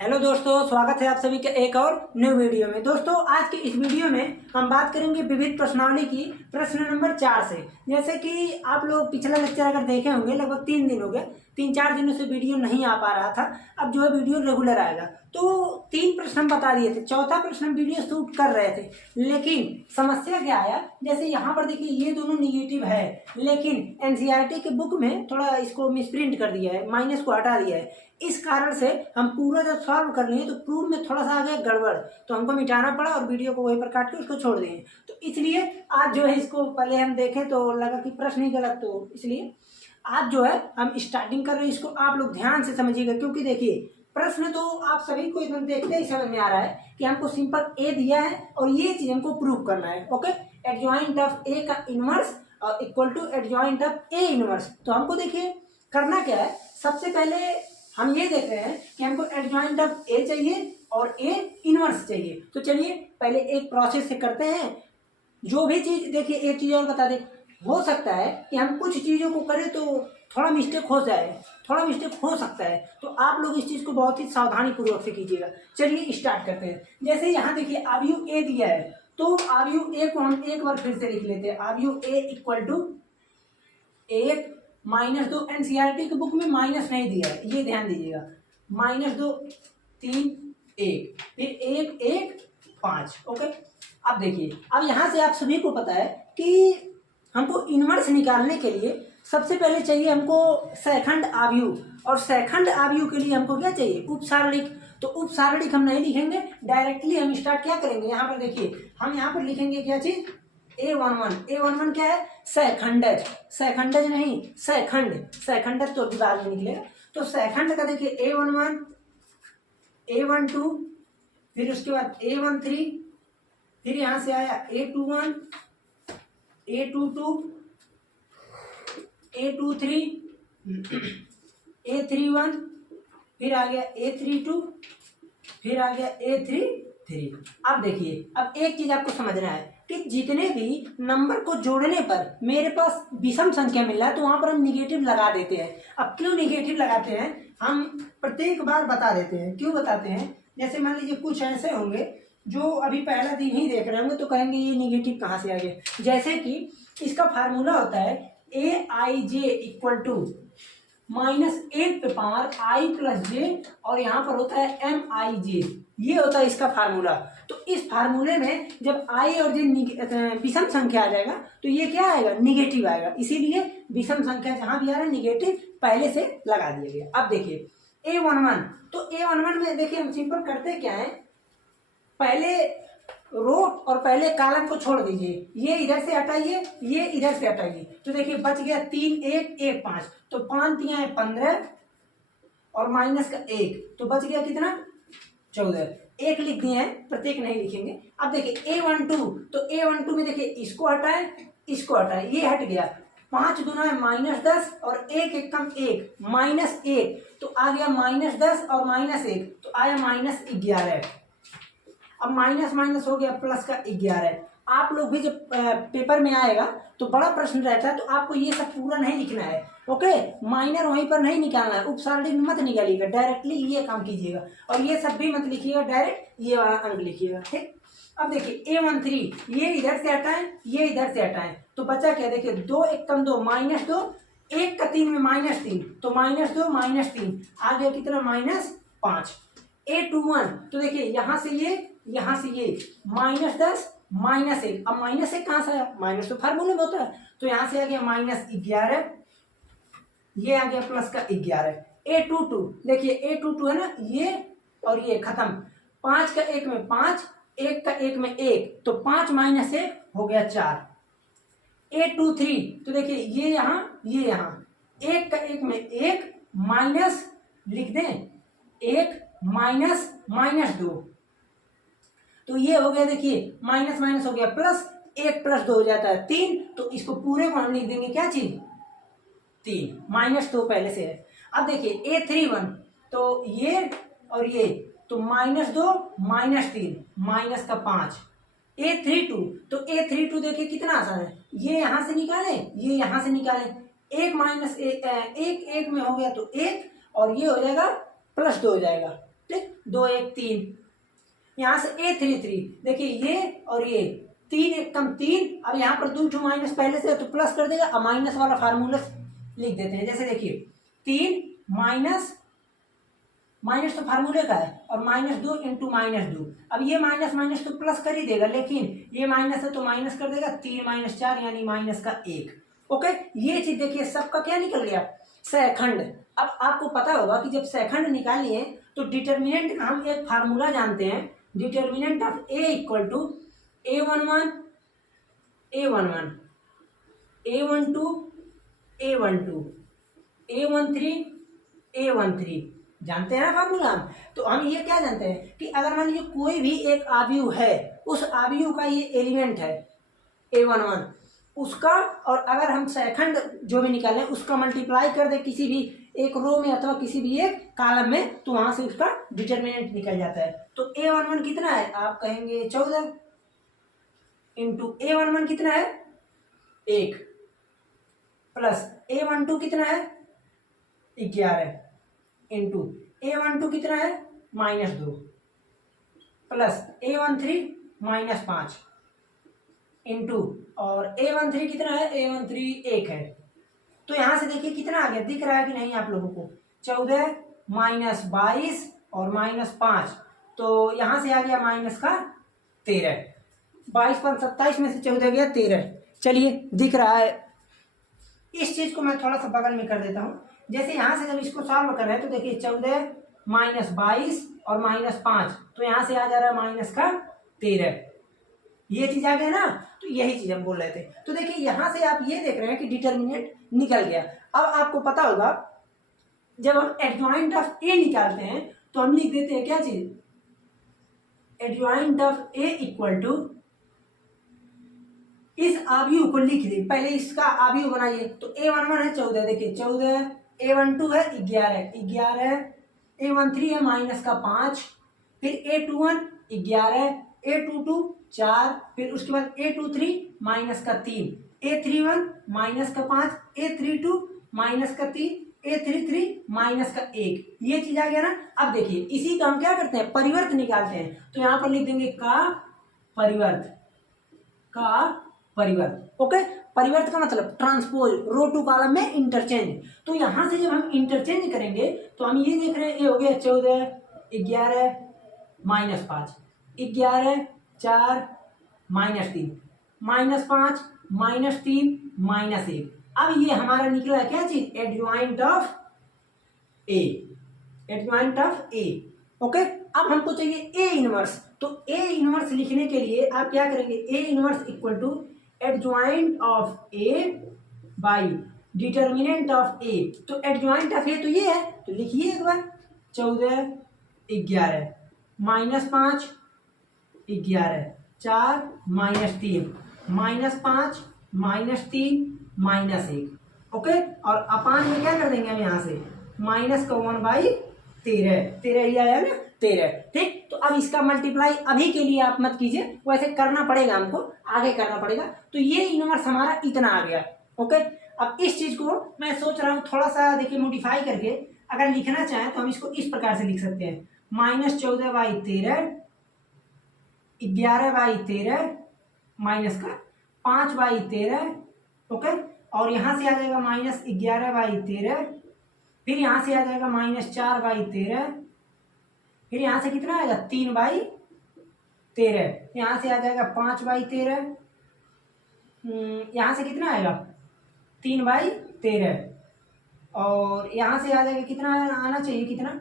Hello दोस्तों, स्वागत है आप सभी के एक और न्यू वीडियो में। दोस्तों, आज की इस वीडियो में हम बात करेंगे विविध प्रश्नावली की प्रश्न नंबर 4 से। जैसे कि आप लोग पिछला लेक्चर अगर देखे होंगे, लगभग 3 दिन हो गए, 3-4 दिनों से वीडियो नहीं आ पा रहा था। अब जो है वीडियो रेगुलर आएगा। तो 3 प्रश्न हम बता दिए थे, चौथा प्रश्न हम वीडियो शूट कर रहे थे, लेकिन समस्या क्या आया, जैसे यहाँ पर देखिए ये दोनों निगेटिव है, लेकिन एनसीईआरटी के बुक में थोड़ा इसको मिसप्रिंट कर दिया है, माइनस को हटा दिया है। इस कारण से हम पूरा जब सॉल्व कर लिए तो प्रूफ में थोड़ा सा आ गया गड़बड़, तो हमको मिटाना पड़ा और वीडियो को वहीं पर काट के उसको छोड़ दिए। तो इसलिए आज जो है इसको पहले हम देखें तो लगा कि प्रश्न ही गलत, तो इसलिए आज जो है हम स्टार्टिंग कर रहे हैं। इसको आप लोग ध्यान से समझिएगा, क्योंकि देखिए प्रश्न तो आप सभी को एकदम देखते ही समझ में आ रहा है कि हमको सिंपल ए दिया है और ये चीज हमको प्रूव करना है। ओके, एडजॉइंट ऑफ ए का इनवर्स और equal to adjoint of A inverse. तो हमको देखिए करना क्या है, सबसे पहले हम ये देख रहे हैं कि हमको एडजॉइंट ऑफ ए चाहिए और ए इनवर्स चाहिए। तो चलिए पहले एक प्रोसेस से करते हैं। जो भी चीज देखिए, एक चीज और बता दें, हो सकता है कि हम कुछ चीजों को करें तो थोड़ा मिस्टेक हो जाए, थोड़ा मिस्टेक हो सकता है, तो आप लोग इस चीज को बहुत ही सावधानी पूर्वक से कीजिएगा। चलिए स्टार्ट करते हैं। जैसे यहाँ देखिए आव्यूह ए दिया है, तो आव्यूह ए को हम एक बार फिर से लिख लेते हैं। आव्यूह ए इक्वल टू 1 - 2, एनसीईआरटी की बुक में माइनस नहीं दिया है, ये ध्यान दीजिएगा। -2 3 1, फिर 1 1 5। ओके, अब देखिए, अब यहां से आप सभी को पता है कि हमको इनवर्स निकालने के लिए सबसे पहले चाहिए हमको सेकंड आव्यूह, और सेकंड आव्यूह के लिए हमको क्या चाहिए, उपसारणिक। तो उपसारणिक हम नहीं लिखेंगे, डायरेक्टली हम स्टार्ट क्या करेंगे, यहाँ पर देखिए हम यहाँ पर लिखेंगे क्या चीज, A11 क्या है, सैखंडज, सैखंडज नहीं सैखंड, सैखंडज तो बाद में निकलेगा। तो सैखंड का देखिए A11 A12, फिर उसके बाद A13, फिर यहां से आया A21 A22 A23 A31, फिर आ गया A32, फिर आ गया A33। अब देखिए, अब एक चीज आपको समझना है कि जितने भी नंबर को जोड़ने पर मेरे पास विषम संख्या मिल रहा है, तो वहां पर हम निगेटिव लगा देते हैं। अब क्यों निगेटिव लगाते हैं, हम प्रत्येक बार बता देते हैं। क्यों बताते हैं, जैसे मान लीजिए कुछ ऐसे होंगे जो अभी पहला दिन ही देख रहे होंगे, तो कहेंगे ये निगेटिव कहाँ से आ गया। जैसे कि इसका फार्मूला होता है AIJ इक्वल टू -1 पे पावर I प्लस जे, और यहाँ पर होता है MIJ, ये होता है इसका फार्मूला। तो इस फार्मूले में जब I और जे विषम संख्या आ जाएगा तो ये क्या आएगा, निगेटिव आएगा। इसीलिए विषम संख्या जहां भी आ रहा है निगेटिव पहले से लगा दिया गया। अब देखिए A11, तो A11 में देखिए हम सिंपल करते क्या है, पहले रो और पहले कॉलम को छोड़ दीजिए, ये इधर से हटाइए, ये इधर से हटाइए, तो देखिए बच गया 3 1 1 5, तो 5 3 है 15 और माइनस का 1, तो बच गया कितना, 14। एक लिख दिए हैं, प्रत्येक नहीं लिखेंगे। अब देखिए A12, तो A12 में देखिए इसको हटाए, इसको हटाए, ये हट गया, 5 दूना है -10 और 1 1 कम 1 -1, तो आ गया -10 और -1, तो आया -11। अब माइनस माइनस हो गया, प्लस का 11। आप लोग भी जब पेपर में आएगा तो बड़ा प्रश्न रहता है, तो आपको ये सब पूरा नहीं लिखना है। ओके, माइनर वहीं पर नहीं निकालना है, उपसारणिक मत निकालिएगा, डायरेक्टली ये काम कीजिएगा, और ये सब भी मत लिखिएगा, डायरेक्ट ये वाला अंक लिखिएगा। ठीक, अब देखिए A13, ये इधर से हटाएं, ये इधर से हटाएं, तो बचा क्या, देखिए 2 1 कम 2 -2, 1 का 3 में -3, तो -2 -3 आ गया कितना, -5। A21, तो देखिए यहाँ से ये -10 -1, अब -1 कहाँ से आया, माइनस तो फार्मूले में होता है, तो यहाँ से आ गया -11, ये आ गया प्लस का 11। A22, देखिए A22 है ना, ये और ये खत्म, 5 का 1 में 5, 1 का 1 में 1, तो 5 - 1 हो गया 4। A23, तो देखिए ये यहाँ 1 का 1 में 1 माइनस लिख दें 1 -2, तो ये हो गया, देखिए माइनस माइनस हो गया प्लस, 1 + 2 हो जाता है 3, तो इसको पूरे को हम लिख देंगे क्या चीज, 3, -2 पहले से है। अब देखिए A31, तो ये और ये, तो -2 -3 माइनस का 5। A32, तो A32 देखिए कितना आसान है, ये यहां से निकालें, ये यहां से निकालें, 1 - 1 1 1 में हो गया तो 1, और ये हो जाएगा +2 हो जाएगा, ठीक, 2 1 3, यहाँ से A33, देखिए ये और ये 3 1 कम 3, अब यहाँ पर 2 माइनस पहले से तो प्लस कर देगा, अब माइनस वाला फार्मूला लिख देते हैं। जैसे देखिए 3 माइनस माइनस तो फार्मूले का है, और -2 इंटू -2, अब ये माइनस माइनस तो प्लस कर ही देगा, लेकिन ये माइनस है तो माइनस कर देगा, 3 - 4 यानी -1। ओके, ये चीज देखिए सबका क्या निकल गया, सेकंड। अब आपको पता होगा कि जब सेकंड निकालिए तो डिटर्मिनेंट का हम एक फार्मूला जानते हैं, determinant of A equal to A11 A11 A12 A12 A13 A13, जानते हैं ना फार्मूला हम। तो हम ये क्या जानते हैं कि अगर मान लीजिए कोई भी एक आव्यूह है, उस आव्यूह का ये एलिमेंट है A11, उसका, और अगर हम सेकंड जो भी निकालें उसका मल्टीप्लाई कर दे किसी भी एक रो में अथवा किसी भी एक कॉलम में, तो वहां से उसका डिटर्मिनेंट निकल जाता है। तो A11 कितना है, आप कहेंगे 14 इंटू A11 कितना है 1, प्लस A12 कितना है 11 इंटू A12 कितना है -2, प्लस A13 -5 इंटू, और A13 कितना है, A13 1 है। तो यहां से देखिए कितना आ गया, दिख रहा है कि नहीं आप लोगों को, 14 -22 और -5, तो यहां से आ गया -13, 22 5 27 में से 14 गया 13। चलिए दिख रहा है, इस चीज को मैं थोड़ा सा बगल में कर देता हूं। जैसे यहां से जब इसको सॉल्व कर रहे हैं तो देखिए 14 -22 और -5, तो यहां से आ जा रहा है -13, ये चीज आ गया ना। तो यही चीज हम बोल रहे थे। तो देखिए यहां से आप ये देख रहे हैं कि डिटर्मिनेंट निकल गया। अब आपको पता होगा जब हम एडजॉइंट ऑफ ए निकालते हैं तो हम लिख देते हैं क्या चीज, adjoint of A equal to, इस आव्यूह को लिख दे, पहले इसका आव्यूह बनाइए। तो A11 है 14, देखिए 14, A12 है 11, A13 है -5, फिर A21 11, A22 4, फिर उसके बाद A23 -3, A31 -5, A32 -3, A33 -1, ये चीज आ गया ना। अब देखिए इसी का हम क्या करते हैं, परिवर्त निकालते हैं। तो यहां पर लिख देंगे का परिवर्त। ओके, परिवर्त का मतलब ट्रांसपोज, रो टू कॉलम में इंटरचेंज। तो यहां से जब हम इंटरचेंज करेंगे तो हम ये देख रहे हैं, ये हो गया 14 11 -5, 11 4 -3, -5 -3 -1। अब ये हमारा निकला है क्या चीज, adjoint of A, adjoint of A. Okay, अब हमको चाहिए ए इनवर्स। तो ए इनवर्स लिखने के लिए आप क्या करेंगे, A inverse equal to adjoint of A by determinant of A. तो एडजॉइंट ऑफ ए तो ये है, तो लिखिए एक बार, 14 11 -5 11 4 -3 -5 -3 -1। ओके, और अपान में क्या कर देंगे हम यहाँ से, -1/13 ही आया ना 13। ठीक, तो अब इसका मल्टीप्लाई अभी के लिए आप मत कीजिए, वैसे करना पड़ेगा हमको, आगे करना पड़ेगा। तो ये इनवर्स हमारा इतना आ गया। ओके, अब इस चीज को मैं सोच रहा हूँ थोड़ा सा देखिए मॉडिफाई करके अगर लिखना चाहें तो हम इसको इस प्रकार से लिख सकते हैं, -14/13 11/13 -5/13। ओके, और यहां से आ जाएगा -11/13, फिर यहां से आ जाएगा -4/13, फिर यहां से कितना आएगा 3/13, यहां से आ जाएगा 5/13, यहां से कितना आएगा 3/13, और यहां से आ जाएगा कितना आना चाहिए, कितना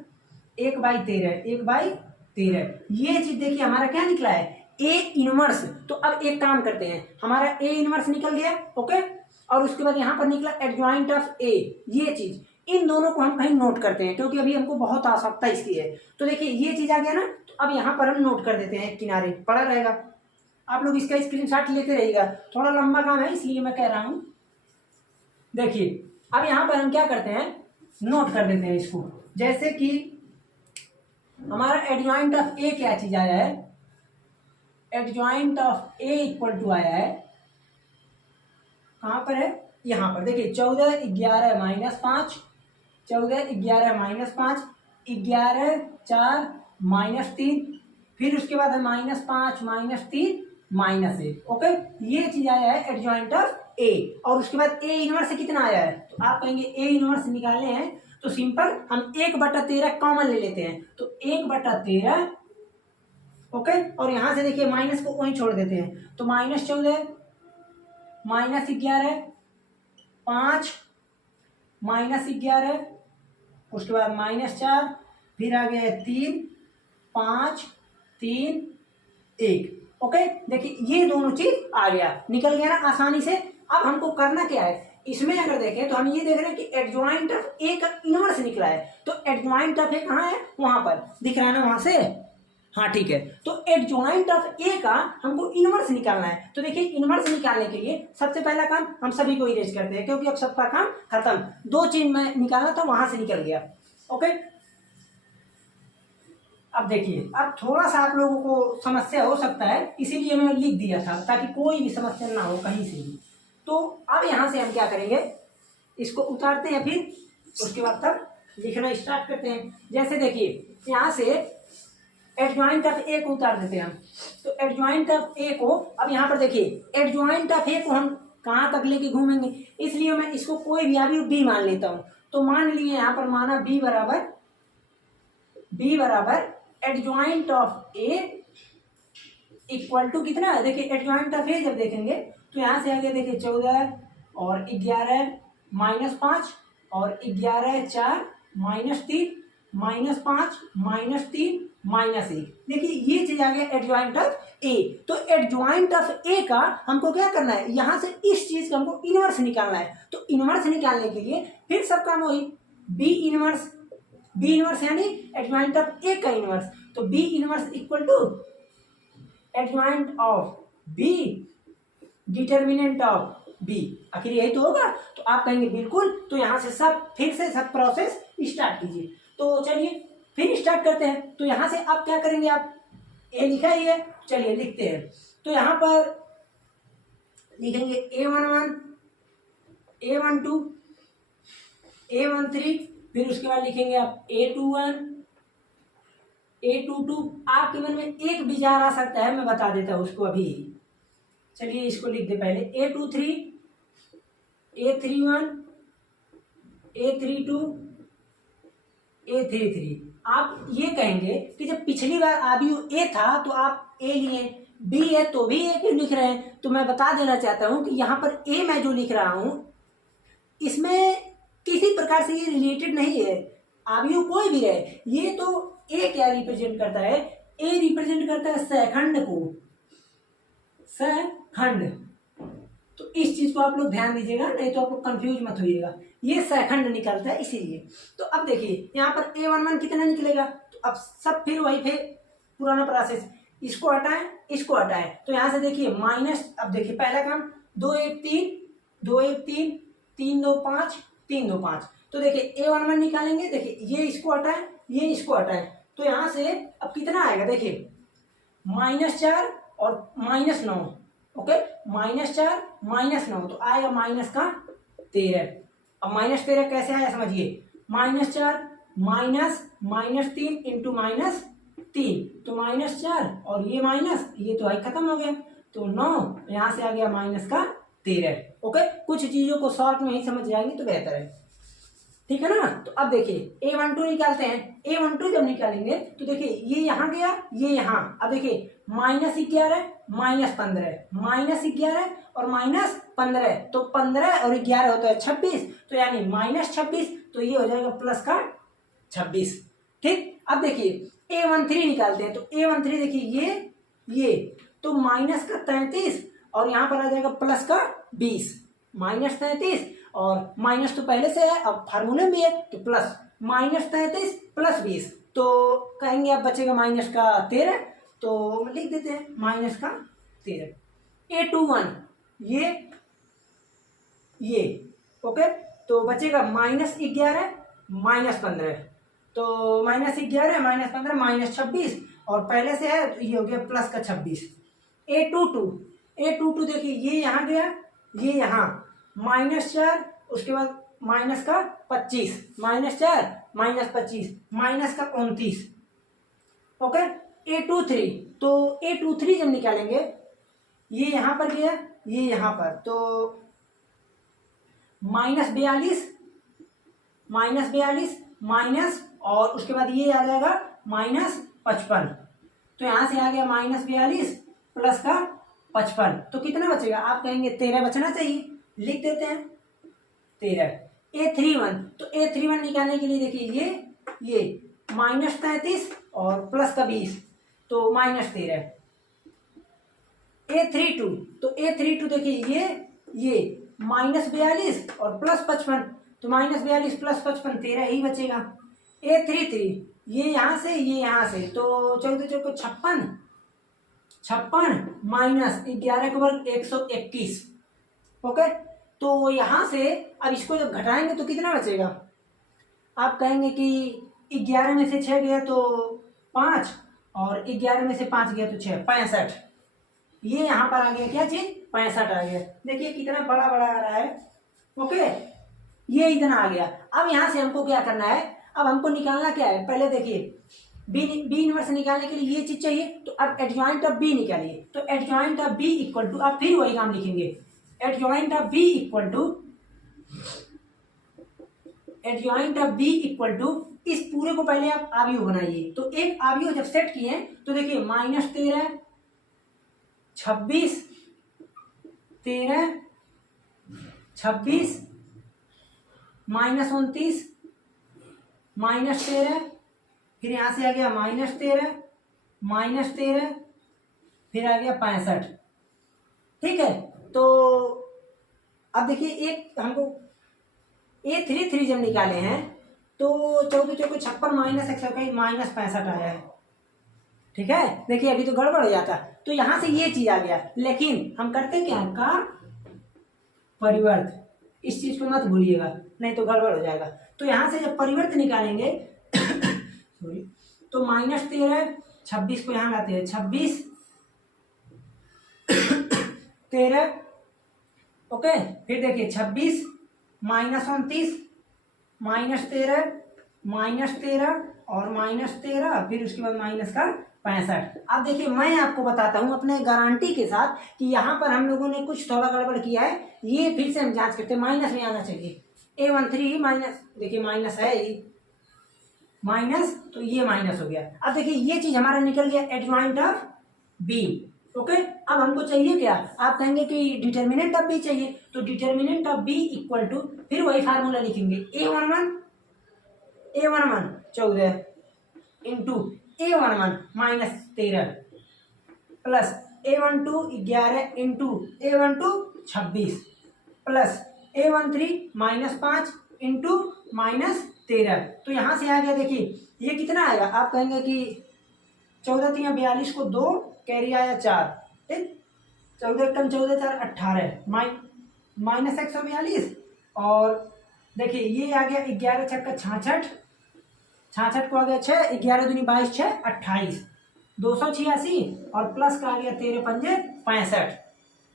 1/13, 1/13। ये चीज देखिए हमारा क्या निकला है, ए इनवर्स। तो अब एक काम करते हैं, हमारा ए इनवर्स निकल गया। ओके, और उसके बाद यहां पर निकला एडजॉइंट ऑफ ए, ये चीज, इन दोनों को हम कहीं नोट करते हैं क्योंकि अभी हमको बहुत आवश्यकता इसकी है। तो देखिए ये चीज आ गया ना, तो अब यहाँ पर हम नोट कर देते हैं, किनारे पड़ा रहेगा। आप लोग इसका स्क्रीनशॉट लेते रहिएगा, थोड़ा लंबा काम है इसलिए मैं कह रहा हूं। देखिए अब यहाँ पर हम क्या करते हैं, नोट कर देते हैं इसको। जैसे कि हमारा एडजॉइंट ऑफ ए क्या चीज आया है, adjoint of A equal to आया है, कहां पर है, यहां पर देखिए 14 11 -5, 14 11 -5, 11 4 -3, फिर उसके बाद है -5 -3 -1। ओके, ये चीज आया है एडजॉइंट ऑफ ए। और उसके बाद ए इनवर्स से कितना आया है, तो आप कहेंगे ए इनवर्स निकालने हैं तो सिंपल हम 1/13 कॉमन ले लेते हैं, तो 1/13। ओके, और यहां से देखिए माइनस को वहीं छोड़ देते हैं, तो -14 -11 5 -11, उसके बाद -4, फिर आ गया है 3 5 3 1। ओके, देखिए ये दोनों चीज आ गया, निकल गया ना आसानी से। अब हमको करना क्या है, इसमें अगर देखें तो हम ये देख रहे हैं कि एडजॉइंट ऑफ ए का इनवर्स निकला है, तो एडजॉइंट ऑफ ए कहाँ है, वहां पर दिख रहा है ना, वहां से। हाँ ठीक है, तो एडजॉइंट ऑफ ए का हमको इनवर्स निकालना है। तो देखिए इनवर्स निकालने के लिए सबसे पहला काम हम सभी को इरेज करते हैं, क्योंकि अब सबका काम खत्म। 2 चीज में निकालना था, वहां से निकल गया। ओके, अब देखिए, अब थोड़ा सा आप लोगों को समस्या हो सकता है, इसीलिए मैं लिख दिया था ताकि कोई भी समस्या ना हो कहीं से भी। तो अब यहाँ से हम क्या करेंगे, इसको उतारते हैं, फिर उसके बाद तब लिखना स्टार्ट करते हैं। जैसे देखिए यहाँ से एडजॉइंट ऑफ ए को उतार देते हैं हम, तो एडजॉइंट ऑफ ए को, अब यहाँ पर देखिए एडजॉइंट ऑफ ए को हम कहाँ तक लेके घूमेंगे, इसलिए मैं इसको कोई भी अभी बी मान लेता हूँ। तो मान लिए यहाँ पर माना बी बराबर adjoint of A equal to कितना है, देखिए एडजॉइंट ऑफ ए जब देखेंगे तो यहाँ से आगे देखिए 14 और 11 -5 और 11 4 -3 -5 -3 -1। देखिए ये चीज आ गया एडजॉइंट ऑफ ए। तो एडजॉइंट ऑफ ए का हमको क्या करना है, यहाँ से इस चीज का हमको इनवर्स निकालना है। तो इनवर्स निकालने के लिए फिर सब काम वही, बी इनवर्स यानी एडजॉइंट ऑफ ए का इनवर्स। तो B inverse equal to adjoint of B determinant of B. आखिर यही तो होगा, तो आप कहेंगे बिल्कुल। तो यहाँ से सब फिर से सब प्रोसेस स्टार्ट कीजिए। तो चलिए फिर स्टार्ट करते हैं। तो यहाँ से आप क्या करेंगे, आप ए लिखा ही है, चलिए लिखते हैं। तो यहाँ पर लिखेंगे A11 A12 A13, फिर उसके बाद लिखेंगे आप A21 A22। आपके मन में एक विचार आ सकता है, मैं बता देता हूँ उसको अभी। चलिए इसको लिख दे पहले, A23 A31 A32 A33। आप ये कहेंगे कि जब पिछली बार आबीयू ए था तो आप ए लिए, बी है तो भी ए क्यों लिख रहे हैं। तो मैं बता देना चाहता हूं कि यहाँ पर ए मैं जो लिख रहा हूं इसमें किसी प्रकार से ये रिलेटेड नहीं है, आबीयू कोई भी रहे। ये तो ए क्या रिप्रेजेंट करता है, ए रिप्रेजेंट करता है सैखंड को, सैखंड। तो इस चीज को आप लोग ध्यान दीजिएगा, नहीं तो आप लोग कंफ्यूज मत होइएगा। ये सैखंड निकलता है इसीलिए। तो अब देखिए यहाँ पर A11 कितना निकलेगा, तो अब सब फिर वही फिर पुराना प्रोसेस, इसको हटाएं इसको हटाएं। तो यहाँ से देखिए माइनस, अब देखिए पहला काम 2 1 3 2 1 3 3 2 5 3 2 5। तो देखिए A11 निकालेंगे, देखिए ये इसको हटाएं ये इसको हटाएं, तो यहाँ से अब कितना आएगा, देखिए -4 और -9। ओके, -4 -9 तो आएगा -13। अब -13 कैसे आया समझिए, -4 -3 इंटू -3, तो -4 और ये माइनस, ये तो आई खत्म हो गया, तो 9 यहाँ से आ गया -13। ओके, कुछ चीजों को शॉर्ट में ही समझ जाएंगे तो बेहतर है, ठीक है ना। तो अब देखिए A12 निकालते हैं। A12 जब निकालेंगे तो देखिए ये यहाँ गया ये यहाँ, अब देखिए -11 -15 और -15, तो 15 और 11 होता है 26, तो यानी -26, तो ये हो जाएगा प्लस का 26। ठीक, अब देखिए A13 निकालते हैं। तो A13 देखिए ये तो माइनस का 33 और यहाँ पर आ जाएगा प्लस का 20, -33 और माइनस तो पहले से है, अब फार्मूले में है तो प्लस, -33 + 20, तो कहेंगे अब बचेगा -13, तो लिख देते हैं -13। A21 ये ओके, तो बचेगा -11 -15, तो -11 -15 -26 और पहले से है तो ये हो गया प्लस का 26। A22 देखिए ये यहाँ गया ये यहाँ -4, उसके बाद माइनस का 25, -4 -25 माइनस का 29। ओके, A23 तो A23 जब निकालेंगे ये यहाँ पर गया, ये यहाँ पर, तो -42 माइनस और उसके बाद ये आ जाएगा -55। तो यहाँ से आ गया -42 प्लस का 55, तो कितना बचेगा? आप कहेंगे 13 बचना चाहिए, लिख देते हैं 13। A31 तो A31 निकालने के लिए देखिए ये -33 और प्लस का 20 तो -13। A32 तो A32 देखिए ये -42 और प्लस 55 तो -42 प्लस 55 13 ही बचेगा। A33 ये यहाँ से ये यहाँ से तो 14 चौको 56 माइनस 11 का वर्ग 121। ओके, तो यहाँ से अब इसको जब घटाएंगे तो कितना बचेगा? आप कहेंगे कि 11 में से 6 गया तो 5 और 11 में से 5 गया तो 6, 65। ये यहाँ पर आ गया क्या चीज? 65 आ गया। देखिए कितना बड़ा बड़ा आ रहा है। ओके, ये इतना आ गया। अब यहाँ से हमको क्या करना है? अब हमको निकालना क्या है? पहले देखिए बी इनवर्स निकालने के लिए ये चीज चाहिए, तो अब एडजॉइंट ऑफ बी निकालिए। तो adjoint of B equal to, आप फिर वही काम लिखेंगे, adjoint of B equal to इस पूरे को पहले आप आव्यूह बनाइए। तो एक आव्यूह जब सेट किए तो देखिए -13 26 13 26 -29 -13 फिर यहां से आ गया -13 फिर आ गया 65। ठीक है, तो अब देखिए एक हमको A33 जब निकाले हैं तो 14 चौको 56 माइनस 121 -65 आया है। ठीक है, देखिए अभी तो गड़बड़ हो जाता, तो यहां से ये चीज आ गया। लेकिन हम करते क्या है? का परिवर्त, इस चीज को मत भूलिएगा नहीं तो गड़बड़ हो जाएगा। तो यहां से जब परिवर्त निकालेंगे सॉरी, तो -13 26 को यहां लाते हैं 26 13। ओके, फिर देखिए 26 -29 -13 और -13 फिर उसके बाद माइनस का 65। अब देखिए मैं आपको बताता हूं अपने गारंटी के साथ कि यहाँ पर हम लोगों ने कुछ थोड़ा गड़बड़ किया है। ये फिर से हम जांच करते हैं, माइनस में आना चाहिए। A13 माइनस, देखिए माइनस है ये माइनस, तो ये माइनस हो गया। अब देखिए ये चीज हमारा निकल गया एडजॉइंट ऑफ बी। ओके, अब हमको चाहिए क्या? आप कहेंगे कि डिटर्मिनेंट ऑफ बी चाहिए, तो determinant of B equal to फिर वही फार्मूला लिखेंगे, A11 14 into A11 -13 plus A12 11 into A12 26 plus A13 -5 into -13। तो यहाँ से आ गया, देखिए ये कितना आएगा? आप कहेंगे कि 14 3 42 को 2 कैरी आया 4, ठीक, 14 कम 14 4 18 माइनस 142 और देखिए ये आ गया 11 छक्का 66 को आ गया 6, 11 दूनी 22 6 28 286 और प्लस का आ गया 13 पंजे 65।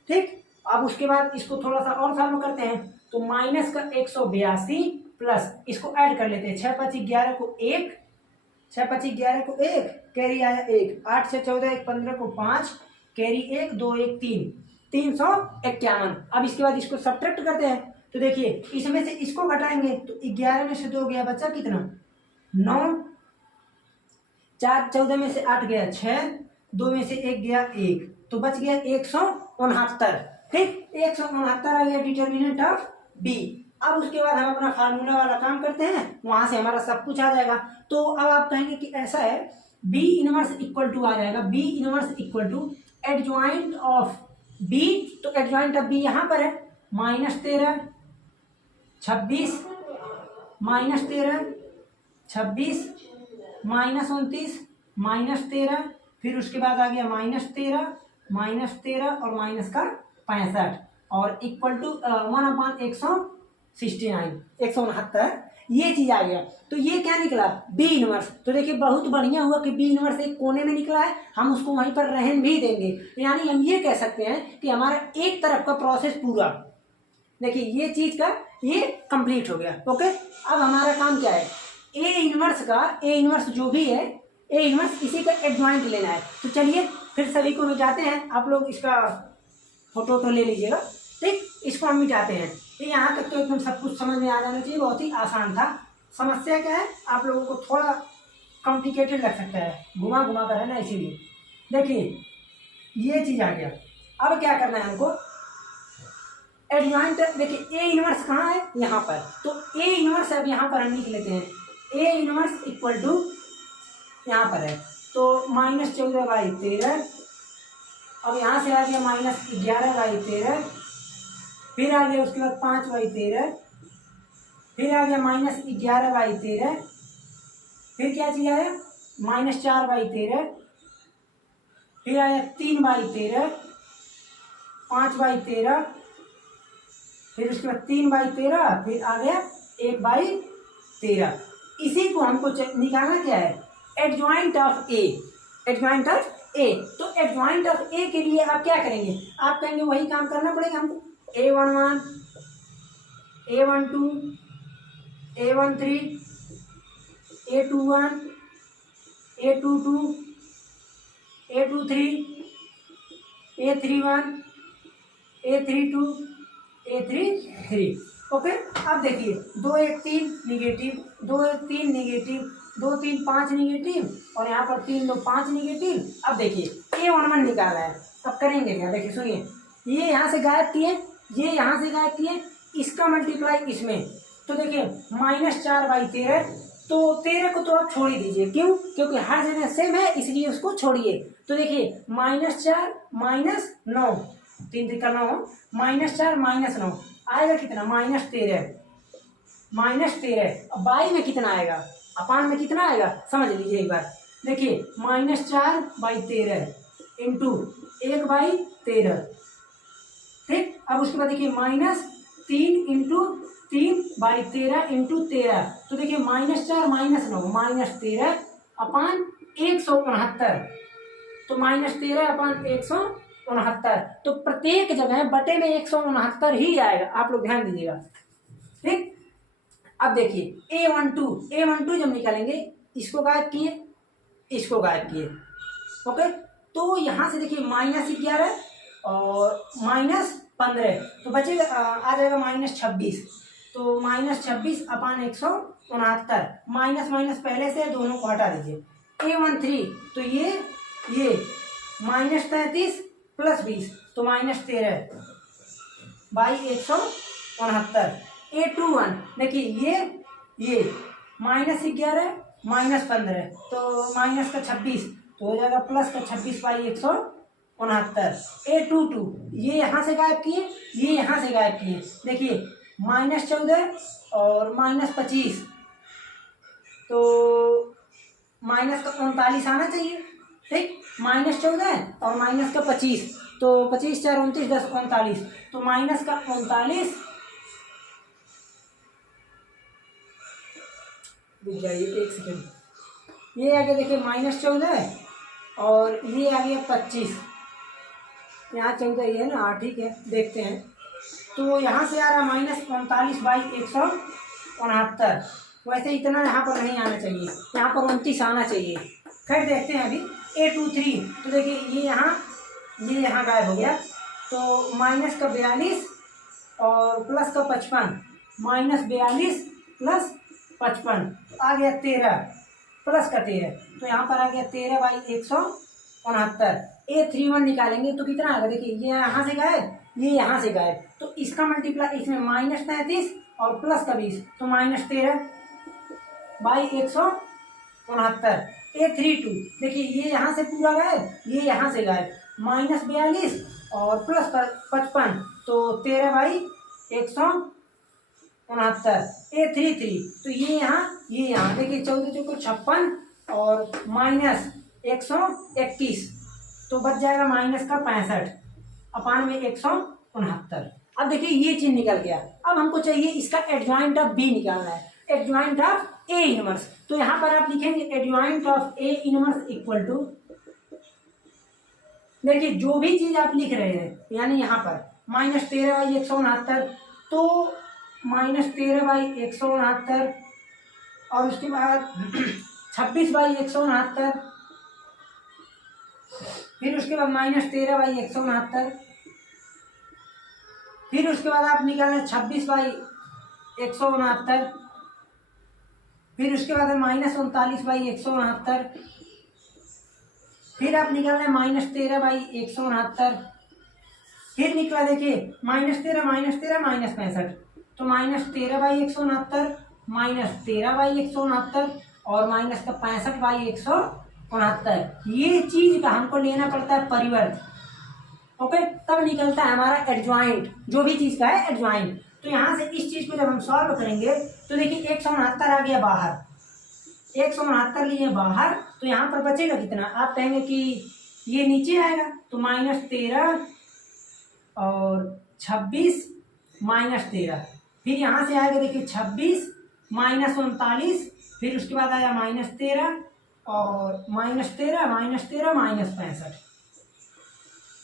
ठीक, अब उसके बाद इसको थोड़ा सा और सॉल्व करते हैं, तो माइनस का 182 प्लस इसको ऐड कर लेते हैं 6 5 11 को 1 6 5 11 को 1 कैरी आया 1 8 6 14 1 15 को 5 कैरी 1 2 1 3 351। अब इसके बाद इसको सब्ट्रैक्ट करते हैं, तो देखिए इसमें से इसको घटाएंगे तो 11 में से 2 गया, बचा कितना 9, 4 14 में से 8 गया 6, 2 में से 1 गया 1, तो बच गया 169। ठीक, 169 आ गया डिटर्मिनेंट ऑफ बी। अब उसके बाद हम अपना फार्मूला वाला काम करते हैं, वहां से हमारा सब कुछ आ जाएगा। तो अब आप कहेंगे कि ऐसा है, बी इनवर्स इक्वल टू आ जाएगा, B inverse equal to adjoint of B. तो एडजॉइंट ऑफ बी यहाँ पर है -13 26 -13 26 -29 -13 फिर उसके बाद आ गया -13 और माइनस का 65 और इक्वल टू 1/169 ये चीज आ गया। तो ये क्या निकला? B inverse. तो देखिए बहुत बढ़िया हुआ कि बी इनवर्स एक कोने में निकला है, हम उसको वहीं पर रहन भी देंगे। यानी हम ये कह सकते हैं कि हमारा एक तरफ का प्रोसेस पूरा, देखिए ये चीज का ये कंप्लीट हो गया। ओके, अब हमारा काम क्या है? ए इनवर्स जो भी है ए इनवर्स इसी का एडजॉइंट लेना है। तो चलिए फिर सभी को मिटाते हैं, आप लोग इसका फोटो तो ले लीजिएगा, ठीक। इसको हम मिटाते हैं। तो यहाँ तक तो एकदम सब कुछ समझ में आ जाना चाहिए, बहुत ही आसान था। समस्या क्या है, आप लोगों को थोड़ा कॉम्प्लिकेटेड लग सकता है, घुमा घुमा कर है ना, इसीलिए। देखिए ये चीज़ आ गया। अब क्या करना है हमको, एडजॉइंट। देखिए ए इनवर्स कहाँ है, यहाँ पर। तो ए इनवर्स अब यहाँ पर हम लिख लेते हैं, ए इनवर्स इक्वल टू यहाँ पर है तो -14/13। अब यहाँ से आ गया -11/13, फिर आ गया उसके बाद 5/13, फिर आ गया -11/13, फिर क्या चीज़ आया -4/13, फिर आया 3/13, 5/13, फिर उसके बाद 3/13, फिर आ गया 1/13। इसी को हमको निकालना क्या है, adjoint of A. Adjoint of A, तो एडजॉइंट ऑफ ए के लिए आप क्या करेंगे, आप कहेंगे वही काम करना पड़ेगा हमको। A11, A12, A13, A21, A22, A23, A31, A32, A33। Okay. अब देखिए 2 1 3 निगेटिव, 2 1 3 निगेटिव, 2 3 5 निगेटिव, और यहाँ पर 3 2 5 निगेटिव। अब देखिए A11 निकाला है, अब करेंगे क्या, देखिए सुनिए, ये यहाँ से गायब किए, ये यहाँ से गायब किए, इसका मल्टीप्लाई इसमें, तो देखिए -4/13। तो 13 को तो आप छोड़ ही दीजिए, क्यों, क्योंकि हर जगह सेम है इसलिए उसको छोड़िए। तो देखिए -4 -9, 3 3 का 9, -4 -9 आएगा कितना, -13। अब बाई में कितना आएगा, अपान में कितना आएगा, समझ लीजिए एक बार। देखिए -4/13 इंटू 1/13, ठीक। अब उसके बाद देखिए -3 इंटू 3/13 इंटू 13, तो देखिए -4 -9 -13 अपान 169, तो -13 अपान 169। तो प्रत्येक जगह बटे में 169 ही आएगा, आप लोग ध्यान दीजिएगा, ठीक। अब देखिए A12 जब निकालेंगे, इसको गायब किए, इसको गायब किए, ओके। तो यहाँ से देखिए -11 और -15, तो बचेगा आ जाएगा -26, तो -26 अपान 169, माइनस पहले से दोनों को हटा दीजिए। A13, तो ये -33 + 20, तो -13 बाई 169। A21 देखिए ये -11 -15, तो माइनस का 26, तो हो जाएगा प्लस का 26 बाई 169। A22 ये यहाँ से गायब किए, ये यहाँ से गायब किए, देखिए -14 और -25, तो माइनस का 39 आना चाहिए, ठीक। -14 और माइनस का 25, तो 25 4 29 10 39, तो माइनस का 39, रुक जाइए एक सेकेंड, ये आ गया देखिए -14 और ये आ गया 25, यहाँ 14 ये है ना, हाँ ठीक है, देखते हैं। तो यहाँ से आ रहा -39 बाई 169, वैसे इतना यहाँ पर नहीं आना चाहिए, यहाँ पर 29 आना चाहिए। खैर देखते हैं अभी। A23, तो देखिए ये यहाँ गायब हो गया, तो माइनस का 42 और प्लस का 55, -42 + 55 आ गया 13 प्लस का 13, तो यहाँ पर आ गया 13 बाई 169। A31 निकालेंगे तो कितना आएगा, देखिए ये यहाँ से गायब, ये यहाँ से गायब, तो इसका मल्टीप्लाई इसमें -33 और प्लस का 20, तो -13 बाई 169। A32 देखिए ये यहाँ से पूरा गायब, ये यहाँ से गायब, -42 और प्लस का 55, तो 13 बाई 169। A33 तो ये यहाँ देखिए 14 चौको 56 और -131, तो बच जाएगा माइनस का 65 अपान में 169। अब देखिए ये चीज निकल गया। अब हमको चाहिए इसका एडजॉइंट ऑफ बी निकालना है, एडजॉइंट ऑफ ए इनवर्स। तो यहाँ पर आप लिखेंगे adjoint of A inverse equal to, देखिए जो भी चीज आप लिख रहे हैं, यानी यहाँ पर -13 बाई 169, तो -13 बाई 169 और उसके बाद 26/169, फिर उसके बाद -13/169, फिर उसके बाद आप निकालें 26/169, फिर उसके बाद -39/169, फिर आप निकाल लें -13/169, फिर निकला देखिए -13 -13 -65, तो -13/169 -13/169 और माइनस का 65/169, ये चीज का हमको लेना पड़ता है परिवर्त। ओके, तब निकलता है हमारा एडजॉइंट, जो भी चीज का है एडजॉइंट। तो यहाँ से इस चीज को जब हम सॉल्व करेंगे तो देखिए 169 आ गया बाहर, 169 लिए बाहर, तो यहाँ पर बचेगा कितना? आप कहेंगे कि ये नीचे आएगा, तो -13 और 26 -13, फिर यहाँ से आएगा देखिए 26 -39, फिर उसके बाद आया -13 और -13 -65।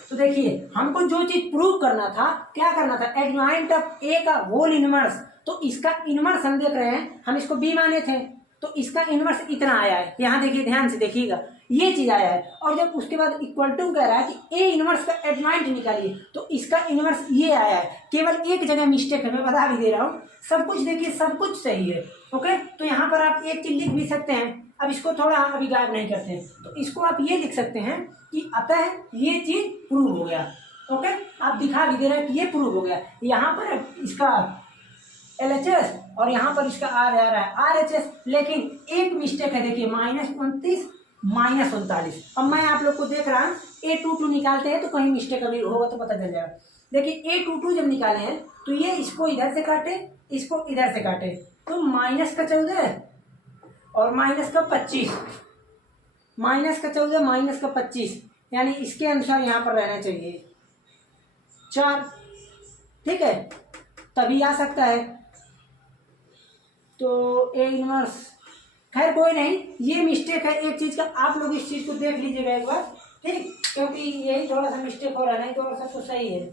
तो देखिए हमको जो चीज प्रूव करना था, क्या करना था? एडजॉइंट ऑफ ए का होल इनवर्स। तो इसका इनवर्स हम देख रहे हैं, हम इसको बी माने थे, तो इसका इनवर्स इतना आया है। यहाँ देखिए, ध्यान से देखिएगा, ये चीज आया है। और जब उसके बाद इक्वल टू कह रहा है कि ए इनवर्स का एडजॉइंट निकालिए, तो इसका इनवर्स ये आया है। केवल एक जगह मिस्टेक है, मैं बता भी दे रहा हूँ, सब कुछ देखिए सब कुछ सही है। ओके, तो यहाँ पर आप एक चीज लिख भी सकते हैं। अब इसको थोड़ा अभी गायब नहीं करते हैं, तो इसको आप ये लिख सकते हैं कि अतः ये चीज प्रूव हो गया। ओके, आप दिखा भी दे रहे हैं कि ये प्रूव हो गया। यहाँ पर इसका LHS और यहाँ पर इसका R आ रहा है RHS, लेकिन एक मिस्टेक है, देखिए -29 -39। अब मैं आप लोग को देख रहा हूँ A22 निकालते हैं तो कहीं मिस्टेक अभी होगा तो पता चल जाएगा। देखिए A22 जब निकाले हैं तो ये इसको इधर से काटे, इसको इधर से काटे, तो -14 और -25, -14 -25, यानी इसके अनुसार यहाँ पर रहना चाहिए 4। ठीक है, तभी आ सकता है। तो ए इनवर्स, खैर कोई नहीं, ये मिस्टेक है एक चीज का, आप लोग इस चीज को देख लीजिएगा एक बार, ठीक, क्योंकि यही थोड़ा सा मिस्टेक हो रहा है, नहीं तो और सब तो सही है।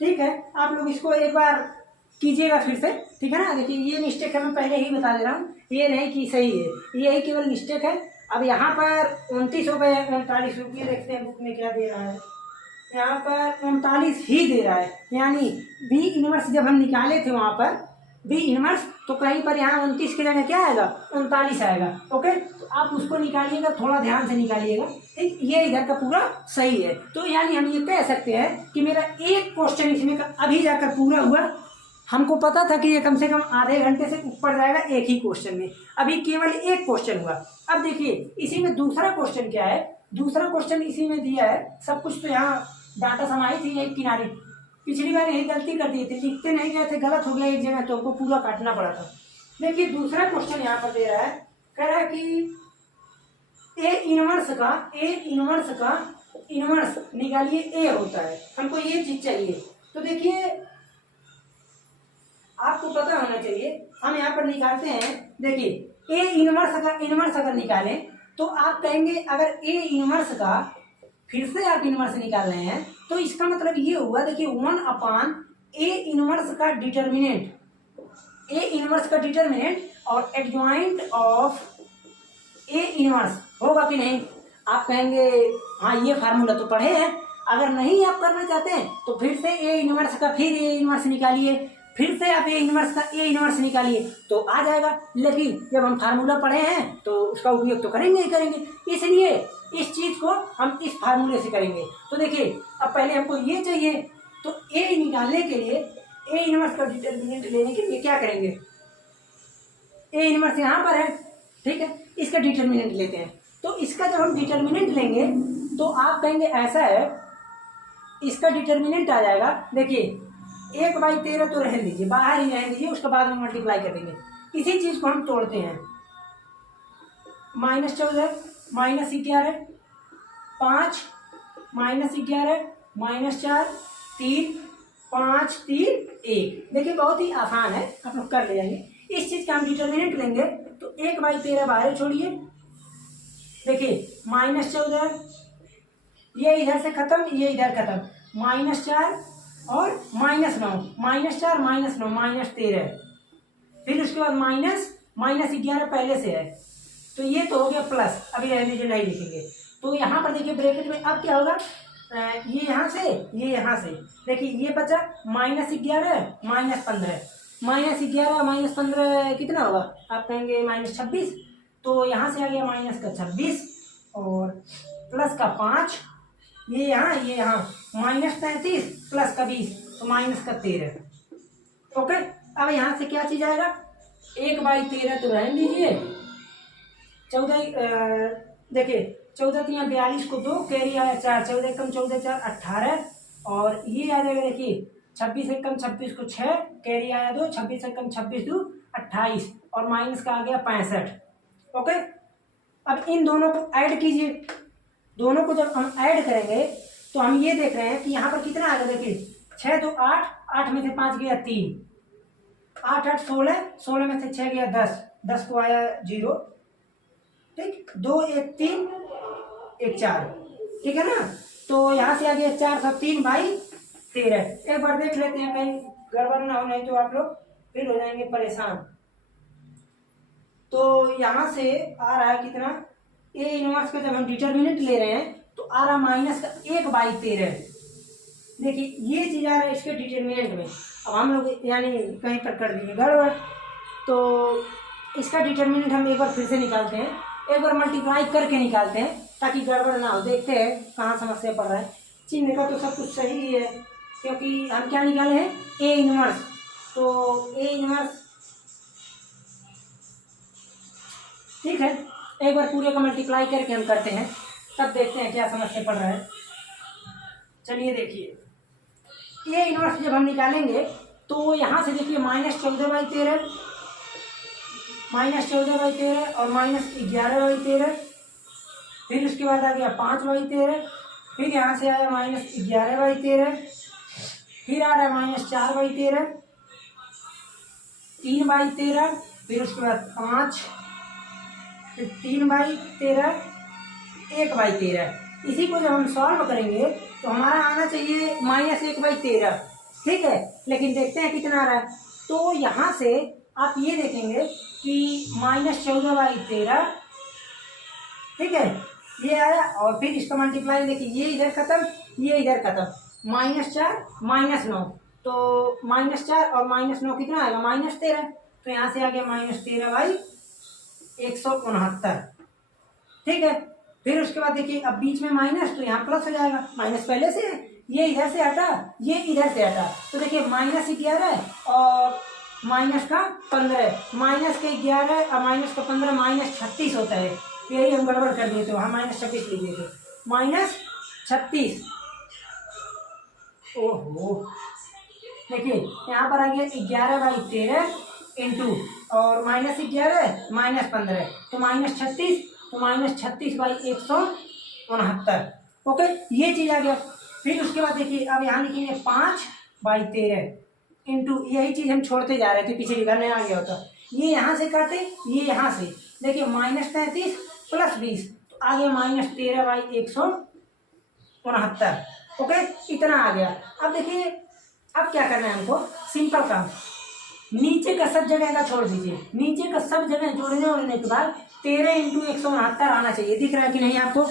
ठीक है, आप लोग इसको एक बार कीजिएगा फिर से, ठीक है ना। देखिए ये मिस्टेक है, मैं पहले ही बता दे रहा हूँ, ये नहीं कि सही है, यही केवल मिस्टेक है। अब यहाँ पर 29 हो गए, 39 रुपये, देखते हैं बुक में क्या दे रहा है। यहाँ पर 39 ही दे रहा है, यानी बी इनवर्स जब हम निकाले थे वहाँ पर बी इनवर्स, तो कहीं पर यहाँ 29 की जगह क्या आएगा? 39 आएगा। ओके, तो आप उसको निकालिएगा, थोड़ा ध्यान से निकालिएगा, ठीक। ये इधर का पूरा सही है, तो यानी हम ये कह सकते हैं कि मेरा एक क्वेश्चन इसमें का अभी जाकर पूरा हुआ। हमको पता था कि ये कम से कम आधे घंटे से ऊपर जाएगा एक ही क्वेश्चन में, अभी केवल एक क्वेश्चन हुआ। अब देखिए इसी में दूसरा क्वेश्चन क्या है, दूसरा क्वेश्चन इसी में दिया है, सब कुछ तो यहाँ डाटा समाई थी एक किनारे। पिछली बार यही गलती कर दी थी, लिखते नहीं गए थे, गलत हो गया एक जगह, तो हमको पूरा काटना पड़ा था। देखिए दूसरा क्वेश्चन यहाँ पर दे रहा है, कह रहा है कि ए इनवर्स का इनवर्स निकालिए, ए होता है, हमको ये चीज चाहिए। तो देखिए आपको पता होना चाहिए, हम यहाँ पर निकालते हैं। देखिए ए इनवर्स अगर निकालें तो आप कहेंगे, अगर ए इनवर्स का फिर से आप इनवर्स निकाल रहे हैं तो इसका मतलब ये हुआ, देखिए 1/a इनवर्स का डिटर्मिनेंट, ए इनवर्स का डिटर्मिनेंट और एडजॉइंट ऑफ ए इनवर्स होगा कि नहीं। आप कहेंगे हाँ ये फार्मूला तो पढ़े हैं, अगर नहीं आप करना चाहते हैं तो फिर से ए इनवर्स का फिर ए इनवर्स निकालिए, फिर से आप ए इनवर्स का ए इनवर्स निकालिए तो आ जाएगा। लेकिन जब हम फार्मूला पढ़े हैं तो उसका उपयोग तो करेंगे ही करेंगे, इसलिए इस चीज को हम इस फार्मूले से करेंगे। तो देखिए अब पहले हमको ये चाहिए, तो ए निकालने के लिए ए इनवर्स का डिटर्मिनेंट लेने के लिए क्या करेंगे, ए इनवर्स यहाँ पर है, ठीक है, इसका डिटर्मिनेंट लेते हैं। तो इसका जब हम डिटर्मिनेंट लेंगे तो आप कहेंगे ऐसा है, इसका डिटर्मिनेंट आ जाएगा, देखिए 1/13 तो रहने दीजिए, बाहर ही रहने दीजिए, उसके बाद में मल्टीप्लाई कर देंगे। इसी चीज को हम तोड़ते हैं, -14 -11 5 -11 -4 3 5 3 1। देखिए बहुत ही आसान है, आप लोग कर ले जाएंगे। इस चीज का हम डिटर्मिनेंट लेंगे तो 1/13 बाहर छोड़िए, देखिए -14, ये इधर से खत्म, ये इधर खत्म, -4 और -9, -4 -9 -13, फिर उसके बाद -11 पहले से है, तो ये तो हो गया प्लस, अभी रहने जो नहीं लिखेंगे। तो यहाँ पर देखिए ब्रैकेट में अब क्या होगा, ये यहाँ से, ये यहाँ से, देखिए ये बचा -11 -15, -11 -15 कितना होगा, आप कहेंगे -26, तो यहाँ से आ गया -26 और प्लस का 5, ये यहाँ -33 प्लस का 20, तो -13। ओके, अब यहाँ से क्या चीज आएगा, 1/13 तो रहने दीजिए, 14 देखिए 14 3 42 को 2 कैरी आया 4, 14 कम 14 4 18, और ये आ जाएगा देखिए 26 कम 26 को 6 कैरी आया 2, 26 कम 26 2 28, और माइनस का आ गया 65। ओके, अब इन दोनों को ऐड कीजिए, दोनों को जब हम ऐड करेंगे तो हम ये देख रहे हैं कि यहाँ पर कितना आएगा, देखिए 6 2 8, 8 में से 5 गया 3, 8 8 16, 16 में से 6 गया 10, 10 को आया 0, ठीक, 2 1 3 1 4, ठीक है ना। तो यहाँ से आ गया 4 सब 3/13। एक बार देख लेते हैं कहीं गड़बड़ ना हो, नहीं तो आप लोग फिर हो जाएंगे परेशान। तो यहाँ से आ रहा है कितना, ए इनवर्स का जब हम डिटर्मिनेंट ले रहे हैं तो आ रहा माइनस का 1/13। देखिए ये चीज आ रहा है इसके डिटर्मिनेंट में, अब हम लोग यानी कहीं पर कर दिए गड़बड़, तो इसका डिटर्मिनेंट हम एक बार फिर से निकालते हैं, एक बार मल्टीप्लाई करके निकालते हैं ताकि गड़बड़ ना हो। देखते हैं कहाँ समस्या पड़ रहा है। चिन्ह का तो सब कुछ सही ही है, क्योंकि हम क्या निकाले हैं, ए इनवर्स, तो ए इनवर्स ठीक है। एक बार पूरे का मल्टीप्लाई करके हम करते हैं, तब देखते हैं क्या समस्या पड़ रहा है। चलिए देखिए, ए इनवर्स जब हम निकालेंगे तो यहाँ से देखिए -14/13, -14/13 और -11/13, फिर उसके बाद आ गया 5/13, फिर यहाँ से आया -11/13, फिर आ रहा है -4/13, 3/13, फिर उसके बाद 5, फिर 3/13, 1/13। इसी को जब हम सॉल्व करेंगे तो हमारा आना चाहिए -1/13, ठीक है। लेकिन देखते हैं कितना आ रहा है। तो यहाँ से आप ये देखेंगे कि -14/13, ठीक है, ये आया, और फिर इसका मल्टीप्लाई देखिए, ये इधर खत्म, ये इधर खत्म, -4 -9, तो -4 और -9 कितना आएगा, -13, तो यहाँ से आ गया -13/169, ठीक है। फिर उसके बाद देखिए अब बीच में माइनस, तो यहाँ प्लस हो जाएगा, माइनस पहले से है, ये इधर से हटा, ये इधर से हटा, तो देखिए -11 और माइनस का 15, -11 और -15 -36 होता है, यही हम गड़बड़ कर दिए, तो वहाँ -26 लिख दिए थे, -36। ओहो, देखिए यहाँ पर आ गया 11/13 इंटू, और -11 -15, तो -36, तो -36/169। ओके, ये चीज आ गया। फिर उसके बाद देखिए अब यहाँ लिखेंगे 5/13 इंटू, यही चीज हम छोड़ते जा रहे थे, पीछे लिखा नहीं आ गया होता, ये यहाँ से काटे, ये यहाँ से, देखिए -33 + 20, तो आ गया -13/169। ओके, इतना आ गया। अब देखिए अब क्या करना है हमको, सिंपल काम, नीचे का सब जगह का छोड़ दीजिए, नीचे का सब जगह जोड़ने होने के बाद 13 × 169 आना चाहिए। दिख रहा है कि नहीं आपको,